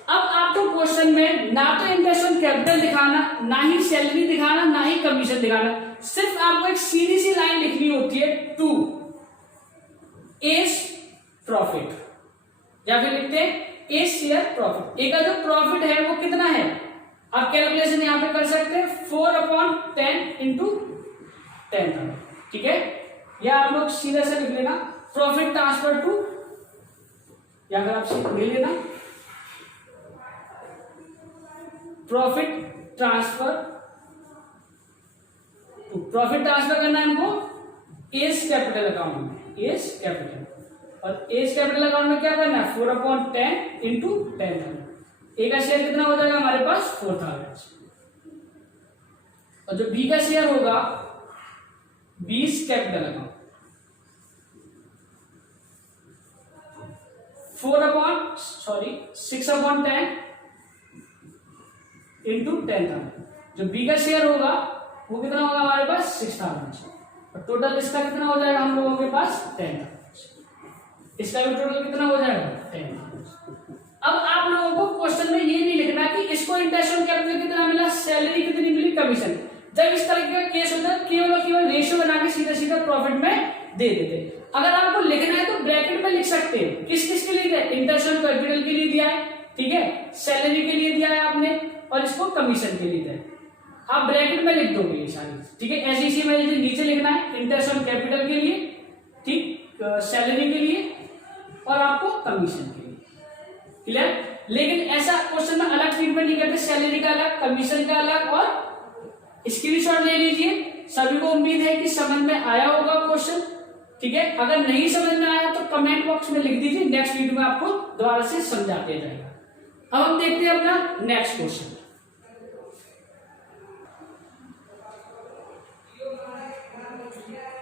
अब आपको क्वेश्चन में ना तो इंटरेस्ट ऑन कैपिटल दिखाना, ना ही सैलरी दिखाना, ना ही कमीशन दिखाना, सिर्फ आपको एक सीधी सी लाइन लिखनी होती है टू एस प्रॉफिट, या फिर लिखते हैं ए शेयर प्रॉफिट। ए का जो प्रॉफिट है वो कितना है, आप कैलकुलेशन यहां पे कर सकते हैं 4/10 इंटू 10,000, ठीक है। या आप लोग सीधा से लिख लेना प्रॉफिट ट्रांसफर टू, या अगर आप लिख लेना profit transfer to, profit transfer करना है हमको एस कैपिटल अकाउंट में, एस कैपिटल, और एस कैपिटल अकाउंट में क्या करना है 4/10 इंटू 10,000। ए का शेयर कितना हो जाएगा हमारे पास 4000, और जो बी का शेयर होगा 20 कैपिटल अकाउंट 6/10 इंटू 10,000। जो बी का शेयर होगा वो कितना होगा हमारे पास 6000, और टोटल इसका कितना हो जाएगा हम लोगों के पास 10,000। इसका भी टोटल कितना हो जाएगा 10,000। अब आप लोगों को क्वेश्चन में ये नहीं लिखना कि इसको इंटरेस्ट ऑन कैपिटल कितना मिला, सैलरी कितनी मिली, कमीशन। जब इस तरह का केस होता है केवल और केवल रेशियो बना के सीधा सीधा प्रॉफिट में दे देते। अगर आपको लिखना है तो ब्रैकेट में लिख सकते हैं, किस किस के लिए दिया, इंटरेस्ट ऑन कैपिटल के लिए दिया है, ठीक है, सैलरी के लिए दिया है आपने, और इसको कमीशन के लिए दिया है। आप ब्रैकेट में लिख दोगे ये सारी, ठीक है। ऐसे इसी में नीचे लिखना है इंटरेस्ट ऑन कैपिटल के लिए, ठीक, सैलरी के लिए और आपको कमीशन के लिए, क्लियर। लेकिन ऐसा क्वेश्चन में अलग ट्रीटमेंट नहीं करते, सैलरी का अलग, कमीशन का अलग, और स्क्रीनशॉट ले लीजिए। सभी को उम्मीद है कि समझ में आया होगा क्वेश्चन, ठीक है। अगर नहीं समझ में आया तो कमेंट बॉक्स में लिख दीजिए, नेक्स्ट वीडियो में आपको दोबारा से समझा दिया जाएगा। अब हम देखते हैं अपना नेक्स्ट क्वेश्चन।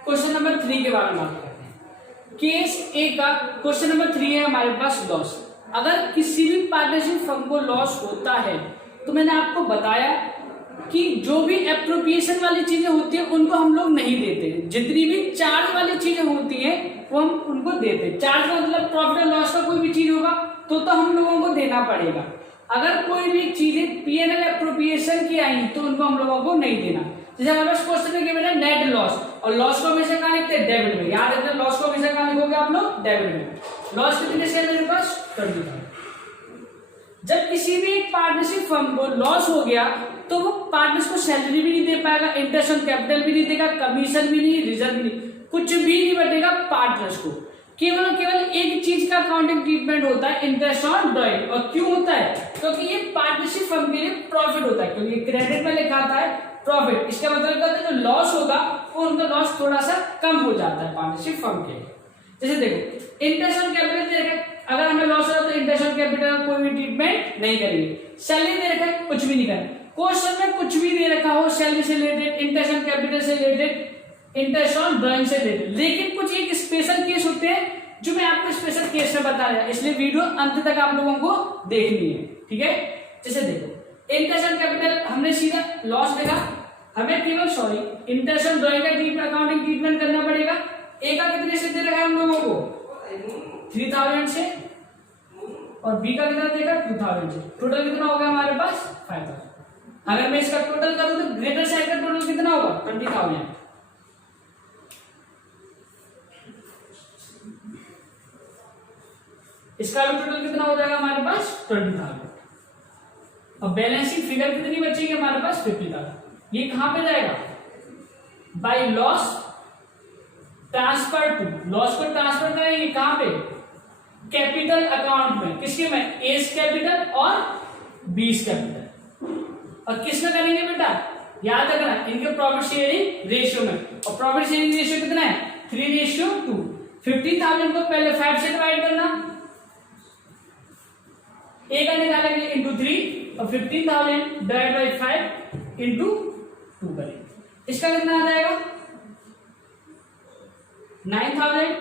क्वेश्चन नंबर 3 के बारे में बात करते हैं। केस ए का क्वेश्चन नंबर 3 है हमारे पास लॉस। अगर किसी भी पार्टनरशिप फर्म को लॉस होता है तो मैंने आपको बताया कि जो भी एप्रोप्रिएशन वाली चीजें होती है उनको हम लोग नहीं देते, जितनी भी चार्ज वाली चीजें होती है वो हम उनको देते। चार्ज का मतलब प्रॉफिट और लॉस का कोई भी चीज होगा तो हम लोगों को देना पड़ेगा। अगर कोई भी चीजें पीएनएल एप्रोप्रिएशन की आई तो उनको हम लोगों को नहीं देना। जैसे हमारे पास क्वेश्चन में गिवन है नेट लॉस, और लॉस को हमेशा कहाँ लिखते हैं? डेबिट में। याद रखना लॉस को हमेशा कहाँ लिखोगे आप लोग? डेबिट में। लॉस कितने शेयर मेरे पास? 20,000। जब किसी भी एक पार्टनरशिप फर्म को लॉस हो गया तो वो पार्टनर्स को सैलरी भी नहीं दे पाएगा, इंटरेस्ट ऑन कैपिटल भी नहीं देगा, कमीशन भी नहीं, रिजर्व भी नहीं, कुछ भी नहीं बटेगा पार्टनर्स को। केवल एक चीज का अकाउंटिंग ट्रीटमेंट होता है, इंटरेस्ट ऑन ड्रॉइंग। और क्यों होता है? क्योंकि ये पार्टनरशिप फर्म के लिए प्रॉफिट होता है, क्योंकि क्रेडिट में लिखा आता है प्रॉफिट। इसका मतलब क्या होता है? जो लॉस होगा वो उनका लॉस थोड़ा सा कम हो जाता है पार्टनरशिप फर्म के। जैसे देखो इंटरेस्ट ऑन कैपिटल दे रखे, अगर हमें लॉस हो तो इंटरेस्ट ऑन कैपिटल कोई भी ट्रीटमेंट नहीं करेंगे। सैलरी दे रखा है, कुछ भी नहीं करना। क्वेश्चन में कुछ भी दे रखा हो, सैलरी से रिलेटेड, इंटरेस्ट ऑन कैपिटल से रिलेटेड, इंटरेस्ट ऑन ड्रॉइंग से रिलेटेड, लेकिन कुछ एक स्पेशल केस होते हैं जो मैं आपको स्पेशल केस में बता रहा हूं, इसलिए वीडियो अंत तक आप लोगों को देखनी है, ठीक है। जैसे देखो इंटरेस्ट ऑन कैपिटल हमने सीधा लॉस देखा, हमें केवल इंटरेस्ट ऑन ड्रॉइंग का अकाउंटिंग ट्रीटमेंट करना पड़ेगा। ए का कितने से दे रखा है हम लोगों को? 3000 से, और बी का कितना देगा? 2000 से। टोटल कितना होगा हमारे पास? 5000। अगर मैं इसका टोटल करूं तो ग्रेटर साइड का टोटल कितना होगा? 20,000। इसका भी टोटल कितना हो जाएगा हमारे पास? 20,000। अब बैलेंस शीट फिगर कितनी बचेगी हमारे पास? 50,000। ये कहां पे जाएगा? By loss transfer to, loss को ट्रांसफर करेंगे कहां पे? कैपिटल अकाउंट में। किसके में? एस कैपिटल और बीस कैपिटल। और किसमें करेंगे बेटा? याद रखना इनके प्रॉफिट शेयरिंग रेशियो में। और प्रॉफिट शेयरिंग रेशियो कितना है? 3:2। 50,000 को पहले 5 से डिवाइड करना, ए का निकालेंगे इंटू 3, और 15,000 डिवाइड बाई 5 इंटू 2 करेंगे। इसका कितना आ जाएगा? 9,000,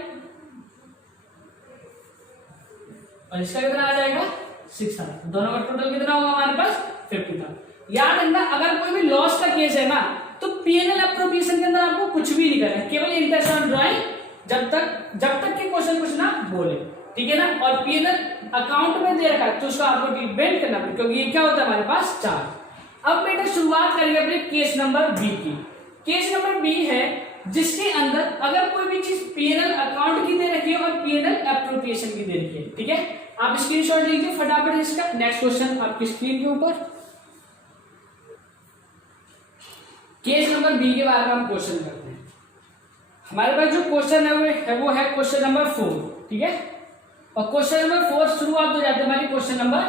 और इसका कितना आ जाएगा? 6,000। दोनों का टोटल कितना होगा हमारे पास? 50,000। याद रखना अगर कोई भी लॉस का केस है ना तो पीएनएल एप्रोप्रिएशन के अंदर आपको कुछ भी नहीं करना है, केवल इंटरेस्ट ऑन ड्रॉइंग जब तक के क्वेश्चन कुछ ना बोले, ठीक है ना। और पीएनएल अकाउंट में दे रखा है तो उसका आपको ट्रीटमेंट करना पड़ेगा, क्योंकि ये क्या होता है हमारे पास? चार्ज। अब बेटा शुरुआत करेंगे अपने केस नंबर बी की। केस नंबर बी है जिसके अंदर अगर कोई भी चीज पीएनएल अकाउंट की दे रखी है और पीएनएल एप्रोप्रिएशन की दे रखी है, ठीक है। आप स्क्रीनशॉट लीजिए फटाफट इसका। नेक्स्ट क्वेश्चन आपकी स्क्रीन के ऊपर केस नंबर बी के बारे में हम क्वेश्चन करते हैं। हमारे पास जो क्वेश्चन है वो है क्वेश्चन नंबर 4, ठीक है। और क्वेश्चन नंबर 4 शुरुआत हो जाती है हमारी क्वेश्चन नंबर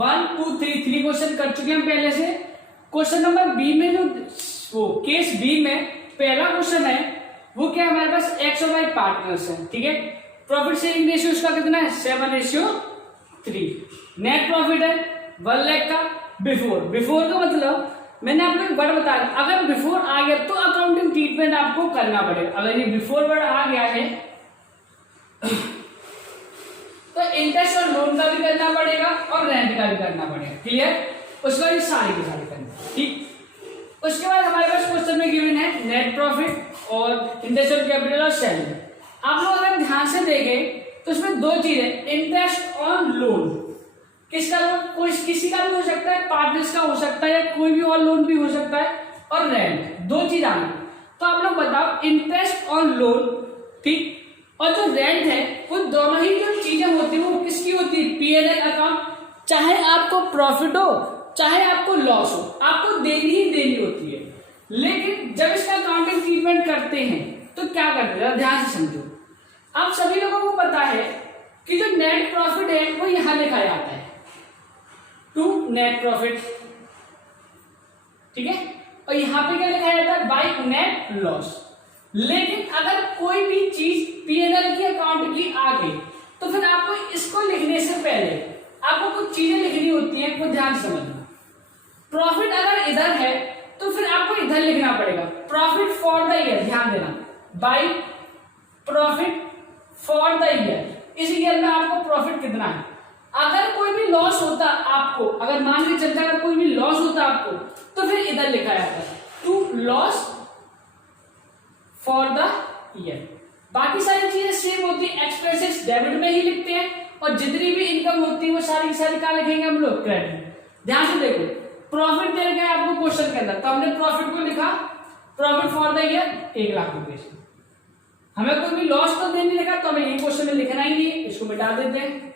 1 2 3 क्वेश्चन कर चुके हैं हम पहले से। क्वेश्चन नंबर बी में जो वो केस बी में पहला क्वेश्चन है वो क्या है? हमारे पास एक्स और वाई पार्टनर्स हैं, ठीक है। प्रॉफिट शेयरिंग रेशियो उसका कितना है? 7:3। नेट प्रॉफिट है 1 लाख का। बिफोर का मतलब मैंने आपको एक वर्ड बताया, अगर बिफोर आ गया तो अकाउंटिंग ट्रीटमेंट आपको करना पड़ेगा। अगर ये बिफोर वर्ड आ गया है तो इंटरेस्ट और लोन का भी करना पड़ेगा और रेंट का भी करना पड़ेगा, क्लियर। उसका भी सारी की सारी करना, ठीक। उसके बाद हमारे पास क्वेश्चन में गिवन है नेट प्रॉफिट और इंटरेस्ट ऑन कैपिटल और सैलरी। आप लोग अगर ध्यान से देखें तो इसमें दो चीजें, इंटरेस्ट ऑन लोन, किसका लोन? कोई किसी का भी हो सकता है, पार्टनर्स का हो सकता है, या कोई भी और लोन भी हो सकता है, और रेंट, दो चीज आनी। तो आप लोग बताओ इंटरेस्ट ऑन लोन, ठीक, और जो रेंट है वो दोनों ही जो चीजें होती है वो किसकी होती है? PNL account. चाहे आपको प्रॉफिट हो चाहे आपको लॉस हो, आपको देनी ही देनी होती है। लेकिन जब इसका अकाउंटिंग ट्रीटमेंट करते हैं तो क्या करते हैं? ध्यान से समझो। आप सभी लोगों को पता है कि जो नेट प्रॉफिट है वो यहां लिखा जाता है टू नेट प्रॉफिट, ठीक है। और यहां पे क्या लिखा जाता है? By net loss. लेकिन अगर कोई भी चीज पीएनएल की अकाउंट की आ गई तो फिर आपको इसको लिखने से पहले आपको कुछ चीजें लिखनी होती है वो ध्यान से समझना। प्रॉफिट अगर इधर है तो फिर आपको इधर लिखना पड़ेगा प्रॉफिट फॉर द ईयर, ध्यान देना, by profit for the year, इस ईयर में आपको प्रॉफिट कितना है। अगर कोई भी लॉस होता आपको, अगर मान के चलता अगर कोई भी लॉस होता आपको, तो फिर इधर लिखा जाता है to loss for the year. बाकी सारी चीजें सेम होती है, एक्सपेंसेस डेबिट में ही लिखते हैं, और जितनी भी इनकम होती है वो सारी की सारी कहाँ लिखेंगे हम लोग, क्रेडिट। ध्यान से देखो, प्रॉफिट दे रखा है आपको क्वेश्चन के अंदर, तो हमने प्रॉफिट को लिखा profit for the year 1 lakh रुपए से। हमें कोई भी लॉस तो दे नहीं लिखा, तो हमें ये क्वेश्चन में लिखना ही नहीं है, इसको मिटा देते हैं।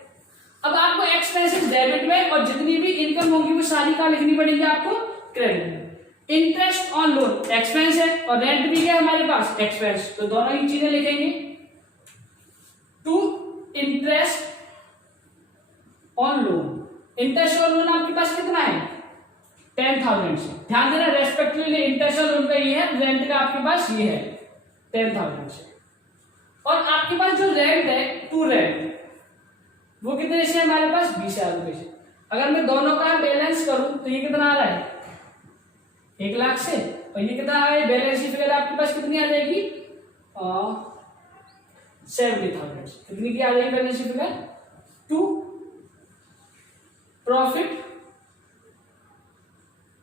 अब आपको एक्सपेंसेस डेबिट में और जितनी भी इनकम होगी वो सारी कहाँ लिखनी पड़ेगी आपको, क्रेडिट में। इंटरेस्ट ऑन लोन एक्सपेंस है और रेंट भी है हमारे पास एक्सपेंस, तो दोनों ही चीजें लिखेंगे to interest on loan. Interest on loan आपके पास कितना है, 10,000 से। ध्यान देना, रेस्पेक्टिवली इंटरेस्ट ऑन लोन का ये है, रेंट का आपके पास ये है 10,000 से। और आपके पास जो रेंट है टू रेंट, वो कितने से हमारे पास 20,000 रुपए से। अगर मैं दोनों का बैलेंस करूं तो ये कितना आ रहा है 1 लाख से, और ये कितना आ रहा है, बैलेंस शीट फिगर आपके पास कितनी आ जाएगी 70,000 से। कितनी की आ जाएगी balance sheet figure, to profit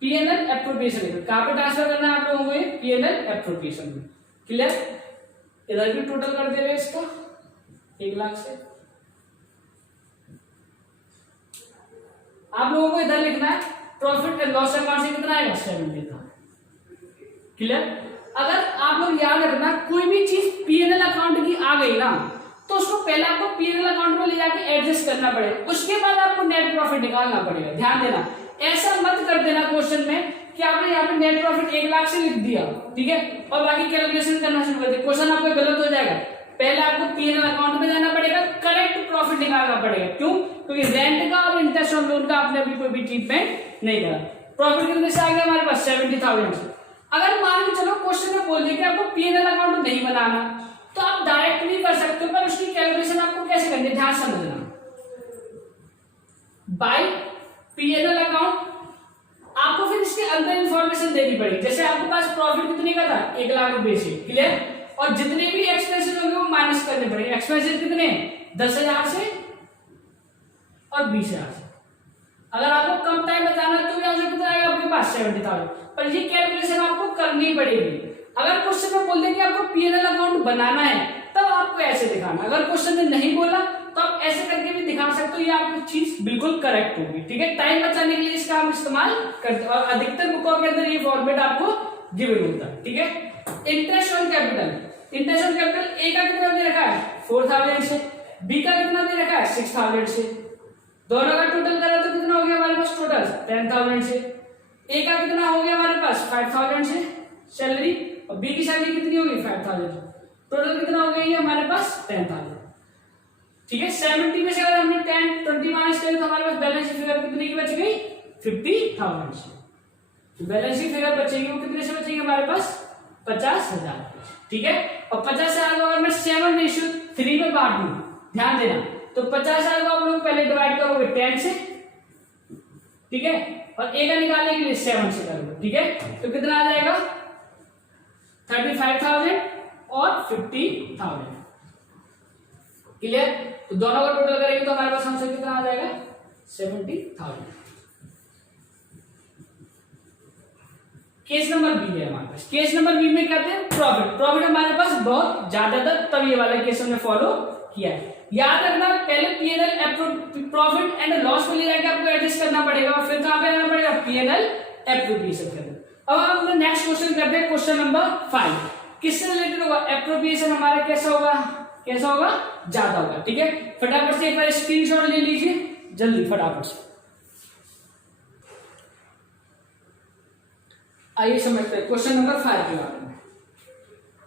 PNL appropriation. कहां पे ट्रांसफर करना है आप लोगों को, पीएनएल एप्रोप्रिएशन में। क्लियर, इधर भी टोटल कर दे रहे इसका 1 लाख से। आप लोगों को इधर लिखना है प्रॉफिट एंड लॉस अकाउंट से कितना आएगा 70,000। क्लियर। अगर आप लोग याद रखना, कोई भी चीज पीएनएल अकाउंट की आ गई ना, तो उसको पहले आपको पीएनएल अकाउंट में ले जाके एडजस्ट करना पड़ेगा, उसके बाद आपको नेट प्रॉफिट निकालना पड़ेगा। ध्यान देना, ऐसा मत कर देना क्वेश्चन में कि आपने यहाँ पे नेट प्रॉफिट 1 लाख से लिख दिया, ठीक है, और बाकी कैलकुलेशन करना शुरू कर दिया, क्वेश्चन आपको गलत हो जाएगा। पहले आपको पीएनएल अकाउंट में जाना पड़ेगा, करेक्ट प्रॉफिट निकालना पड़ेगा। क्यों? क्योंकि रेंट का और इंटरेस्ट ऑन लोन का आपने अभी कोई भी ट्रीटमेंट नहीं करा। प्रॉफिट कितने से आ गया हमारे पास 70,000 से। अगर मान के चलो क्वेश्चन में बोल दिया कि आपको पीएनएल अकाउंट नहीं बनाना, तो आप डायरेक्ट नहीं कर सकते हो, पर उसकी कैलकुलेशन आपको कैसे करनी है ध्यान समझना। बाय पीएनएल अकाउंट आपको फिर इसके अंदर इंफॉर्मेशन देनी पड़ेगी। जैसे आपके पास प्रॉफिट कितने का था 1 लाख रुपए से, क्लियर, और जितने भी एक्सपेंसेस होंगे वो माइनस करने पड़ेंगे। एक्सपेंसेस कितने 10,000 से और 20,000 से। अगर आपको कम टाइम बताना है तो भी आंसर कितना आएगा आपके पास 70,000, पर ये कैलकुलेशन आपको करनी पड़ेगी। अगर क्वेश्चन में बोल दें कि आपको पीएनएल अकाउंट बनाना है, तब आपको ऐसे दिखाना। अगर क्वेश्चन ने नहीं बोला तो आप ऐसे करके भी दिखा सकते हो, ये आपकी चीज बिल्कुल करेक्ट होगी। ठीक है, टाइम बचाने के लिए इसका हम इस्तेमाल करते हैं, और अधिकतर बुकों के अंदर ये फॉर्मेट आपको गिवन होता है। ठीक है, interest on capital, interest on capital ए का कितना दे रखा है 4,000 से, बी का कितना दे रखा है 6,000 से। दोनों का टोटल करा तो कितना हो गया हमारे पास टोटल 10,000 से। ए का कितना हो गया हमारे पास 5,000 से सैलरी, और बी की सैलरी कितनी होगी 5,000 से। टोटल कितना हो गया ये हमारे पास 10,000। ठीक है, 70 में से अगर हमने 10 20 माइनस करें तो हमारे पास बैलेंस शीट फिगर कितनी की बच गई 50,000 से। तो बैलेंस शीट फिगर बचेगी वो कितने से बचेगी हमारे पास 50,000। ठीक है, और 50,000 को अगर मैं 7:3 में बांट दूं, ध्यान देना, तो 50,000 को आप लोग पहले डिवाइड करोगे 10 से, ठीक है, और ए का निकालने के लिए 7 से करोगे। ठीक है, तो कितना आ जाएगा 35,000 और 50,000। क्लियर, तो दोनों का टोटल करेंगे तो हमारे पास आंसर कितना आ जाएगा 70,000। केस नंबर बी है हमारे पास। केस नंबर बी में कहते हैं प्रॉफिट। प्रॉफिट हमारे पास बहुत ज्यादा था, तब ये वाला केस हमने फॉलो किया है। याद रखना, पहले पीएनएल प्रॉफिट एंड लॉस को ले जाके आपको एडजस्ट करना पड़ेगा, और फिर कहां पे आना पड़ेगा पीएनएल एप्रोप्रिएशन करना। अब हम लोग नेक्स्ट क्वेश्चन करते हैं, क्वेश्चन नंबर 5। किससे रिलेटेड होगा? एप्रोप्रिएशन हमारा कैसा होगा, कैसा होगा, ज्यादा होगा। ठीक है, फटाफट से एक बार स्क्रीनशॉट ले लीजिए जल्दी फटाफट से। आइए समझते हैं क्वेश्चन नंबर 5 के बारे में।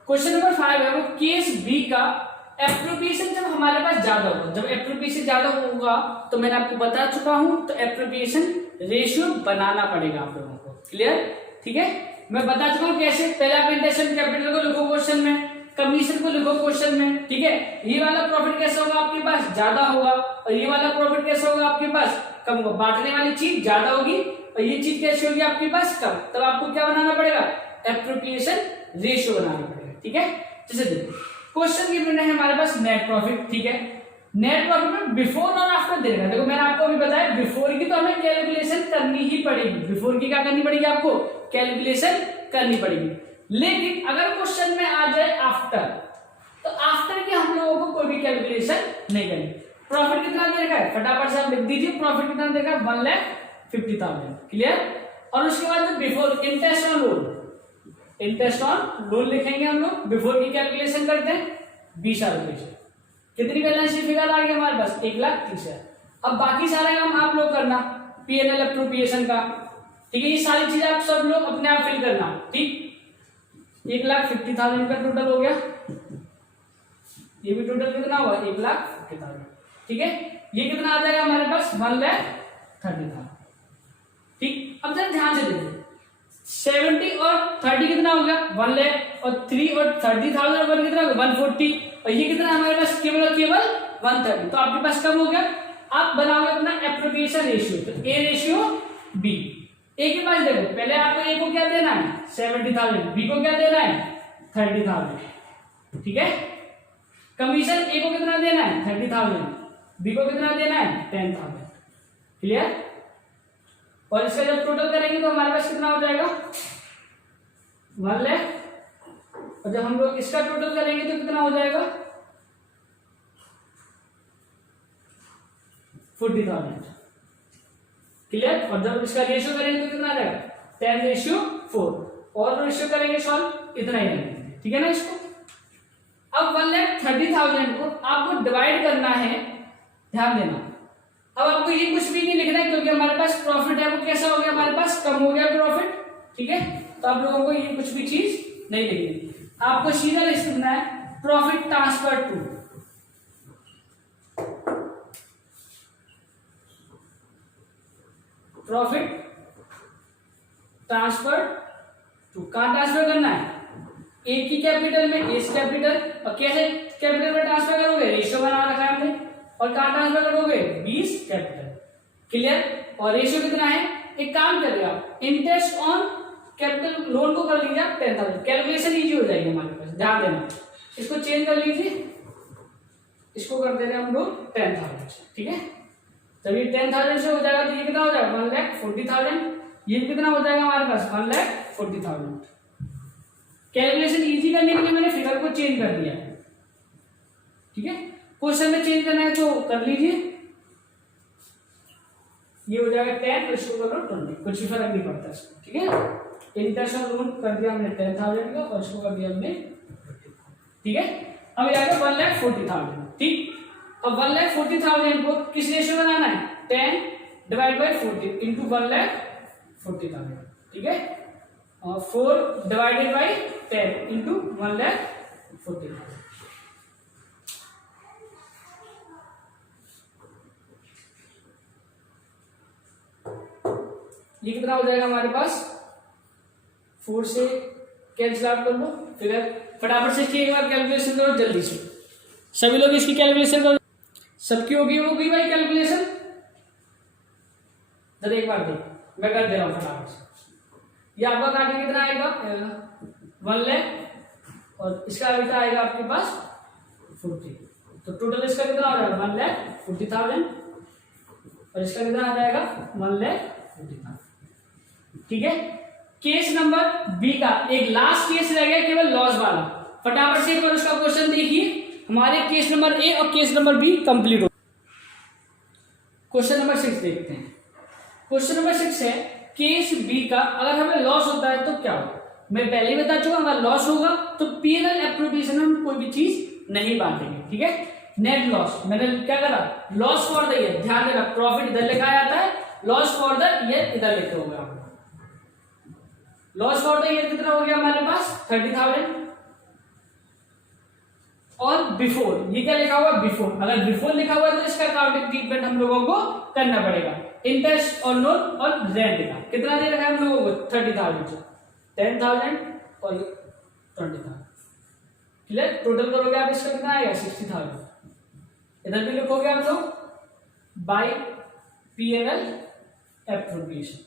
क्वेश्चन नंबर 5 है वो केस बी का एप्रोप्रिएशन जब हमारे पास ज्यादा होगा। जब एप्रोप्रिएशन ज्यादा होगा तो मैंने आपको बता चुका हूं, तो एप्रोप्रिएशन रेशियो बनाना पड़ेगा आप लोगों को। क्लियर, ठीक है, मैं बता चुका हूं कैसे। पहले आप इंटरेस्ट कैपिटल को लिखो क्वेश्चन में, कमीशन को लिखो क्वेश्चन में। ठीक है, ये वाला प्रॉफिट कैसा होगा आपके पास ज्यादा होगा, और ये वाला प्रॉफिट कैसा होगा आपके पास कम होगा, बांटने वाली चीज ज्यादा होगी और ये चीज कैसी होगी आपके पास कम, तब आपको क्या बनाना पड़ेगा, एप्रोप्रिएशन रेशियो बनाना पड़ेगा। ठीक है, जैसे देखो क्वेश्चन गिवन है हमारे पास नेट प्रॉफिट। ठीक है, नेट प्रॉफिट में बिफोर और आफ्टर देगा। देखो मैंने आपको अभी बताया बिफोर की तो हमें कैलकुलेशन करनी ही पड़ेगी, बिफोर की क्या करनी पड़ेगी, आपको कैलकुलेशन करनी पड़ेगी। लेकिन अगर क्वेश्चन में आ जाए आफ्टर, तो आफ्टर की हम लोगों को कोई भी कैलकुलेशन नहीं करनी। प्रॉफिट कितना दे रखा है, फटाफट से आप लिख दीजिए, प्रॉफिट कितना दे रखा है, 1,50,000। क्लियर। और उसके बाद में before interest on loan, interest on loan लिखेंगे हम लोग, बिफोर की कैलकुलेशन करते हैं 20,000 रुपए से। कितनी बैलेंस शीट फिगर आ गई हमारे पास, 1,30,000। अब बाकी सारा काम आप लोग करना, पीएनएल एप्रोप्रिएशन का। ठीक है, ये सारी चीजें आप सब लोग अपने आप फिल करना। ठीक, 1,50,000 का टोटल हो गया, ये भी टोटल कितना हुआ, 1,50,000। ठीक है, ये कितना आ जाएगा हमारे पास, 1,30,000। ठीक, अब जरा ध्यान से देखिए, 70 और 30 कितना हो गया, 1 लाख, और 3 और 30,000 और 1 कितना हो गया, 140, और ये कितना हमारे पास केवल और केवल 130। तो आपके पास कम हो गया। आप बनाओगे अपना एप्रोप्रिएशन रेशियो, तो ए रेशियो बी। ए के पास देखो, पहले आपको ए को क्या देना है, 70,000, बी को क्या देना है, 30,000। ठीक है, कमीशन ए को कितना देना है, 30,000, बी को कितना देना है, 10,000। क्लियर। और इसका जब टोटल करेंगे तो हमारे पास कितना हो जाएगा, 1 लाख, और जब हम लोग इसका टोटल करेंगे तो कितना हो जाएगा, 40,000। क्लियर। और जब इसका रेशियो करेंगे तो कितना आ जाएगा, 10:4, और रेशियो करेंगे सॉल्व, इतना ही रहेगा। ठीक है ना। इसको अब 1,30,000 को आपको डिवाइड करना है, ध्यान देना। अब आपको ये कुछ भी नहीं लिखना है, क्योंकि हमारे पास प्रॉफिट है वो कैसा हो गया, हमारे पास कम हो गया प्रॉफिट। ठीक है, तो आप लोगों को ये कुछ भी चीज नहीं लिखनी, आपको सीधा लिखना है profit transfer to, profit transfer to. कहां ट्रांसफर करना है, ए की कैपिटल में, एस कैपिटल, और कैसे कैपिटल में ट्रांसफर करोगे, रेशियो बना रखा है हमने, और कहां ट्रांसफर करोगे, 20 कैपिटल। क्लियर। और रेशियो कितना है, एक काम करिए आप, इंटरेस्ट ऑन कैपिटल लोन को कर लीजिए आप 10,000, कैलकुलेशन इजी हो जाएगी हमारे पास। ध्यान देना, इसको चेंज कर लीजिए, इसको कर दे रहे हैं हम लोग 10,000। ठीक है, जब ये 10,000 से हो जाएगा तो ये कितना हो जाएगा, 1,40,000। ये कितना हो जाएगा हमारे पास, 1,40,000। कैलकुलेशन इजी करने के लिए मैंने फिगर को चेंज कर दिया है। ठीक है, क्वेश्चन में चेंज करना है तो कर लीजिए, ये हो जाएगा 10, इसको करो 20, कुछ भी फर्क नहीं पड़ता इसको। ठीक है, इंटरेस्ट ऑन लोन कर दिया हमने 10,000 का, और इसको कर दिया हमने 40,000। ठीक है, अब ये आएगा 1,40,000। ठीक, अब 1,40,000 को किस रेशियो बनाना है, 10/40 इंटू 1,40,000। ठीक है, और 4/10 इंटू 1,40,000। ये कितना हो जाएगा हमारे पास, 4 से कैंसिल आउट कर लो, फिगर फटाफट से एक बार कैलकुलेशन करो जल्दी से, सभी लोग इसकी कैलकुलेशन करो, सबकी होगी भाई कैलकुलेशन। जरा एक बार देखो, मैं कर दे रहा हूं फटाफट से। ये आपका काटे कितना आएगा, 1 लाख, और इसका बेटा आएगा आपके पास 40, तो टोटल इसका कितना हो जाएगा, 1,40,000, और इसका कितना आ जाएगा, 1,40,000। ठीक है, केस नंबर बी का एक लास्ट केस रह गया केवल लॉस वाला, फटाफट से एक बार उसका क्वेश्चन देखिए। हमारे केस नंबर ए और केस नंबर बी कंप्लीट हो। क्वेश्चन नंबर 6 देखते हैं। क्वेश्चन नंबर 6 है, केस बी का अगर हमें लॉस होता है तो क्या होगा। मैं पहले ही बता चुका, अगर लॉस होगा तो पीएनएल एप्रोप्रिएशन में कोई भी चीज नहीं बांटेंगे। ठीक है, नेट लॉस मैंने क्या करा, लॉस फॉर द ईयर, ध्यान देना प्रॉफिट इधर लिखा जाता है, लॉस फॉर द ईयर इधर लिखे होगा। लॉस फॉर द ईयर कितना हो गया हमारे पास, 30,000, और बिफोर ये क्या लिखा हुआ, बिफोर, अगर बिफोर लिखा हुआ है तो इसका अकाउंटिंग ट्रीटमेंट हम लोगों को करना पड़ेगा। इंटरेस्ट और लोन और रेंट का कितना दे रखा है हम लोगों को, 30,000 से 10,000 और 20,000। क्लियर, टोटल करोगे आप इसका कितना आएगा, 60,000। इधर भी लिखोगे आप लोग बाय P&L एप्रोप्रिएशन।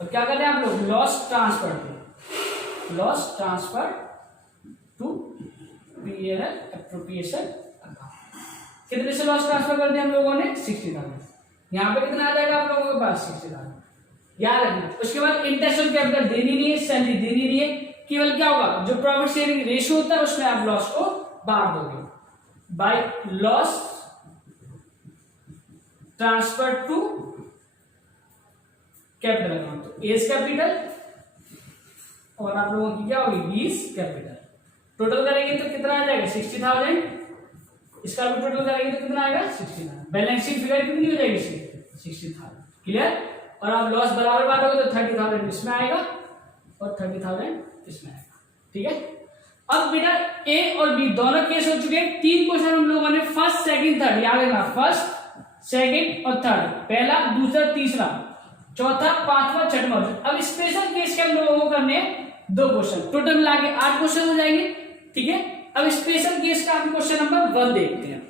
तो क्या करते हैं आप लोग, लॉस ट्रांसफर थे, loss transfer to P&L appropriation account. कितने से लॉस ट्रांसफर कर दिया हम लोगों ने, 60,000। यहाँ पे कितना आ जाएगा आप लोगों के पास, 60,000। याद रखना। उसके बाद इंटरेस्ट ऑन कैपिटल देनी नहीं है, सैलरी देनी नहीं है, केवल क्या होगा, जो प्रॉफिट शेयरिंग रेशियो होता है उसमें आप लॉस को बांट दोगे by loss transfer to capital account. तो एज कैपिटल और आप लोगों की क्या होगी, बीस कैपिटल। टोटल करेंगे तो कितना आ जाएगा, 60,000। इसका भी टोटल करेंगे तो कितना आएगा, 60,000। बैलेंस शीट फिगर कितनी हो जाएगी, 60,000। क्लियर। और आप लॉस बराबर बांटोगे तो 30,000 इसमें आएगा और 30,000 इसमें आएगा। ठीक है। अब बेटा ए और बी दोनों केस हो चुके हैं। 3 क्वेश्चन हम लोगों ने फर्स्ट सेकंड थर्ड, याद रखना, फर्स्ट सेकंड और थर्ड, पहला दूसरा तीसरा चौथा पांचवा छठवां। अब स्पेशल केस के हम लोगों को करने 2 क्वेश्चन, टोटल मिला के 8 क्वेश्चन हो जाएंगे। ठीक है। अब स्पेशल केस का हम क्वेश्चन नंबर 1 देखते हैं।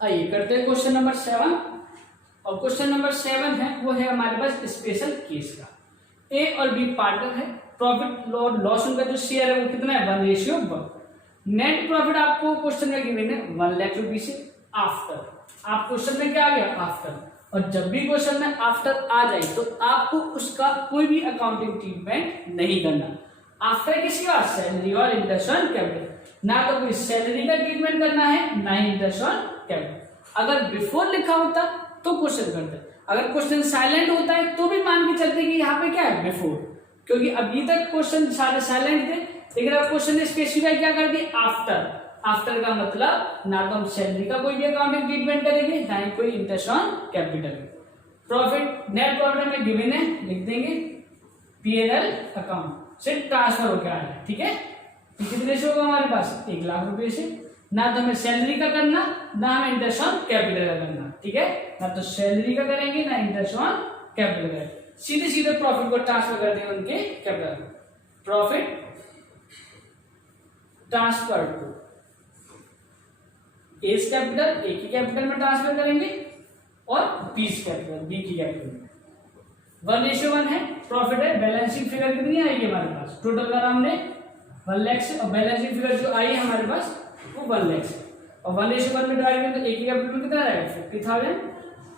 आइए करते हैं क्वेश्चन नंबर 7। और क्वेश्चन नंबर 7 है वो है हमारे पास स्पेशल केस का। ए और बी पार्टनर है, प्रॉफिट और लॉस उनका जो शेयर है वो कितना है, 1:1। नेट प्रॉफिट आपको क्वेश्चन में गिवन है 1 लाख रुपए से आफ्टर। आप क्वेश्चन में क्या आ गया, आफ्टर। और जब भी क्वेश्चन में आफ्टर आ जाए तो आपको उसका कोई भी अकाउंटिंग ट्रीटमेंट नहीं करना। आफ्टर किसके बाद, सैलरी और इंटरेस्ट ऑन कैपिटल। ना तो कोई सैलरी का ट्रीटमेंट करना है, ना ही इंटरेस्ट ऑन कैपिटल। अगर बिफोर लिखा होता तो क्वेश्चन करते, अगर क्वेश्चन साइलेंट होता है तो भी मान के चलते कि यहाँ पे क्या है, बिफोर, क्योंकि अभी तक क्वेश्चन सारे साइलेंट थे। लेकिन अब क्वेश्चन ने स्पेसिफाई क्या कर दिया, आफ्टर। आफ्टर का मतलब ना तो हम सैलरी का कोई भी अकाउंटिंग ट्रीटमेंट करेंगे, ना ही कोई interest on capital. Profit net profit में गिवन है, लिख देंगे P&L अकाउंट से ट्रांसफर होकर आया है। ठीक है। तो कितने से होगा हमारे पास, 1 लाख रुपए से। ना तो हमें सैलरी का करना, ना हमें इंटरेस्ट ऑन कैपिटल का करना। ठीक है। ना तो सैलरी का करेंगे, ना इंटरेस्ट ऑन कैपिटल का, सीधे सीधे प्रॉफिट को ट्रांसफर कर देंगे उनके capital. Profit transfer to S capital, A की कैपिटल में ट्रांसफर करेंगे, और बीस कैपिटल, बी की कैपिटल में। 1:1 है, प्रॉफिट है। बैलेंस शीट फिगर कितनी आएगी हमारे पास, टोटल करा हमने 1 लाख से, और बैलेंस शीट फिगर जो आई है हमारे पास वो 1 लाख से। और 1:1 में डालेंगे तो ए की कैपिटल में कितना आएगा, 50,000,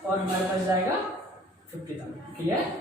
और हमारे पास जाएगा 50,000। क्लियर।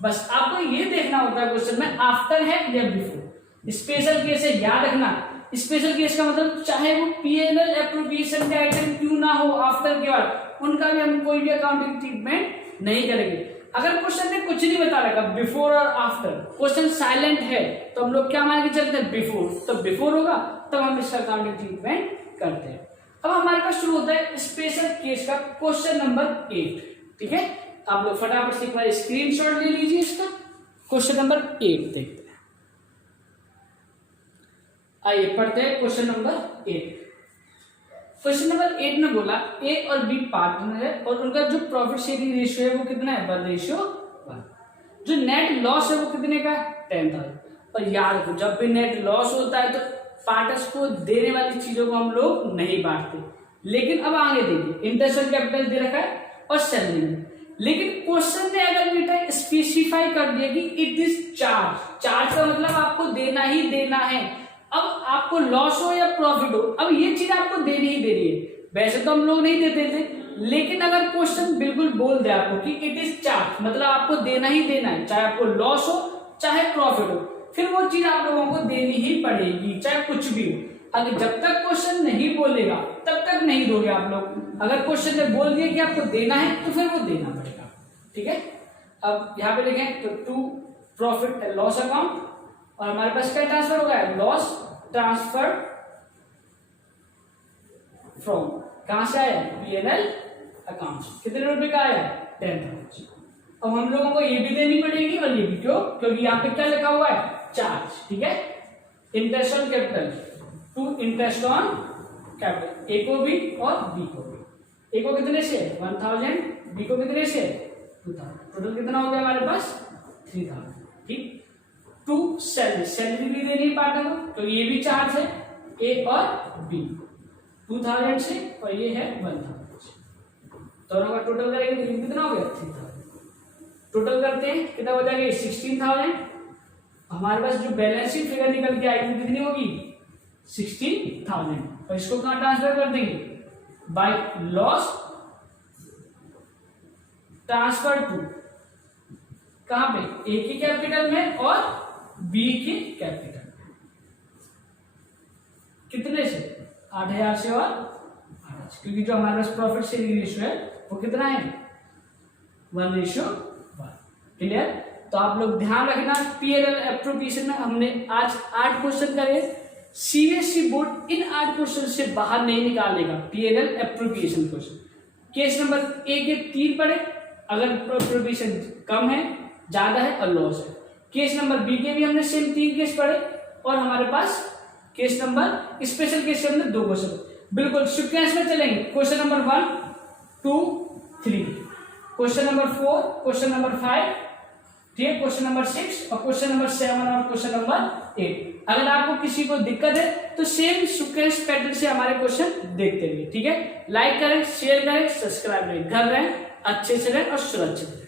बस आपको ये देखना होता है क्वेश्चन में आफ्टर है या बिफोर। स्पेशल केस है, याद रखना। स्पेशल केस का मतलब चाहे वो P&L एप्रोप्रिएशन का आइटम क्यों ना हो, आफ्टर के बाद उनका भी हम कोई भी अकाउंटिंग ट्रीटमेंट नहीं करेंगे। अगर क्वेश्चन ने कुछ नहीं बता रखा, बिफोर और आफ्टर, क्वेश्चन साइलेंट है, तो हम लोग क्या मान के चलते हैं, बिफोर। तो बिफोर होगा तब हम इसका अकाउंटिंग ट्रीटमेंट करते हैं। अब हमारे पास शुरू होता है स्पेशल केस का क्वेश्चन नंबर 8। ठीक है। आप लोग फटाफट से एक बार स्क्रीनशॉट ले लीजिए इसका। क्वेश्चन नंबर 8 देखते हैं। आइए पढ़ते हैं क्वेश्चन नंबर 8। क्वेश्चन नंबर 8 में बोला ए और बी पार्टनर है और उनका जो प्रॉफिट शेयरिंग रेशियो है वो कितना है, 1:1। जो नेट लॉस है वो कितने का है, 10,000। और याद रखो जब भी नेट लॉस होता है तो पार्टनर्स को देने वाली चीजों को हम लोग नहीं बांटते। लेकिन अब आगे देखिए, इंटरेस्ट ऑन कैपिटल दे रखा है और सैलरी में। लेकिन क्वेश्चन ने अगर बेटा स्पेसिफाई कर दिया कि इट इज चार्ज, चार्ज का मतलब आपको देना ही देना है। अब आपको लॉस हो या प्रॉफिट हो, अब ये चीज आपको देनी ही देनी है। वैसे तो हम लोग नहीं देते थे, लेकिन अगर क्वेश्चन बिल्कुल बोल दे आपको कि इट इज चार्ज, मतलब आपको देना ही देना है, चाहे आपको लॉस हो चाहे प्रॉफिट हो, फिर वो चीज आप लोगों को देनी ही पड़ेगी, चाहे कुछ भी हो। अगर जब तक क्वेश्चन नहीं बोलेगा तब तक नहीं दोगे आप लोग। अगर क्वेश्चन ने बोल दिया कि आपको देना है तो फिर वो देना पड़ेगा। ठीक है। अब यहाँ पे लिखें तो to profit and loss account, और हमारे पास क्या ट्रांसफर होगा, लॉस ट्रांसफर फ्रॉम, कहां से आया, P&L अकाउंट। कितने रुपए का आया, 10,000। अब हम लोगों को ये भी देनी पड़ेगी और ये भी, क्यों, क्योंकि यहाँ पे क्या लिखा हुआ है, चार्ज। ठीक है। Interest on capital to interest on capital, A को भी और बी को भी। ए को कितने से 1,000, बी को कितने से 2,000। टोटल कितना हो गया हमारे पास 3,000। ठीक। टू सैलरी, सैलरी भी देनी पार्टनर को, तो ये भी चार्ज है। ए और बी 2000 से, और ये है 1000 से। दोनों का टोटल करेंगे तो कितना हो गया 3000। टोटल करते हैं कितना हो जाएगा 16,000। हमारे पास जो बैलेंस शीट फिगर निकल के आएगी कितनी होगी 16,000। और इसको कहाँ ट्रांसफर कर देंगे बाय लॉस ट्रांसफर टू कहां पे ए की कैपिटल में और बी की कैपिटल में। कितने से 8,000 से और 8,000 से, क्योंकि जो हमारे पास प्रॉफिट शेयरिंग रेशियो है वो कितना है 1:1। क्लियर। तो आप लोग ध्यान रखना पीएनएल एप्रोप्रिएशन में हमने आज 8 क्वेश्चन करे। सीबीएसई बोर्ड इन 8 क्वेश्चन से बाहर नहीं निकालेगा PNL appropriation question. Case number A के 3 पढ़े, अगर एप्रोप्रिएशन कम है ज्यादा है और लॉस है। केस नंबर बी के भी हमने सेम 3 केस पढ़े, और हमारे पास केस नंबर स्पेशल केस के अंदर 2 क्वेश्चन बिल्कुल सीक्वेंस में चलेंगे। Question number 1, 2, 3, question number 4, question number 5, ठीक है, क्वेश्चन नंबर 6 और क्वेश्चन नंबर 7 और क्वेश्चन नंबर 8। अगर आपको किसी को दिक्कत है तो सेम सीक्वेंस पैटर्न से हमारे क्वेश्चन देखते रहिए। ठीक है, लाइक करें, शेयर करें, सब्सक्राइब करें। घर रहें, अच्छे से रहें और सुरक्षित रहें।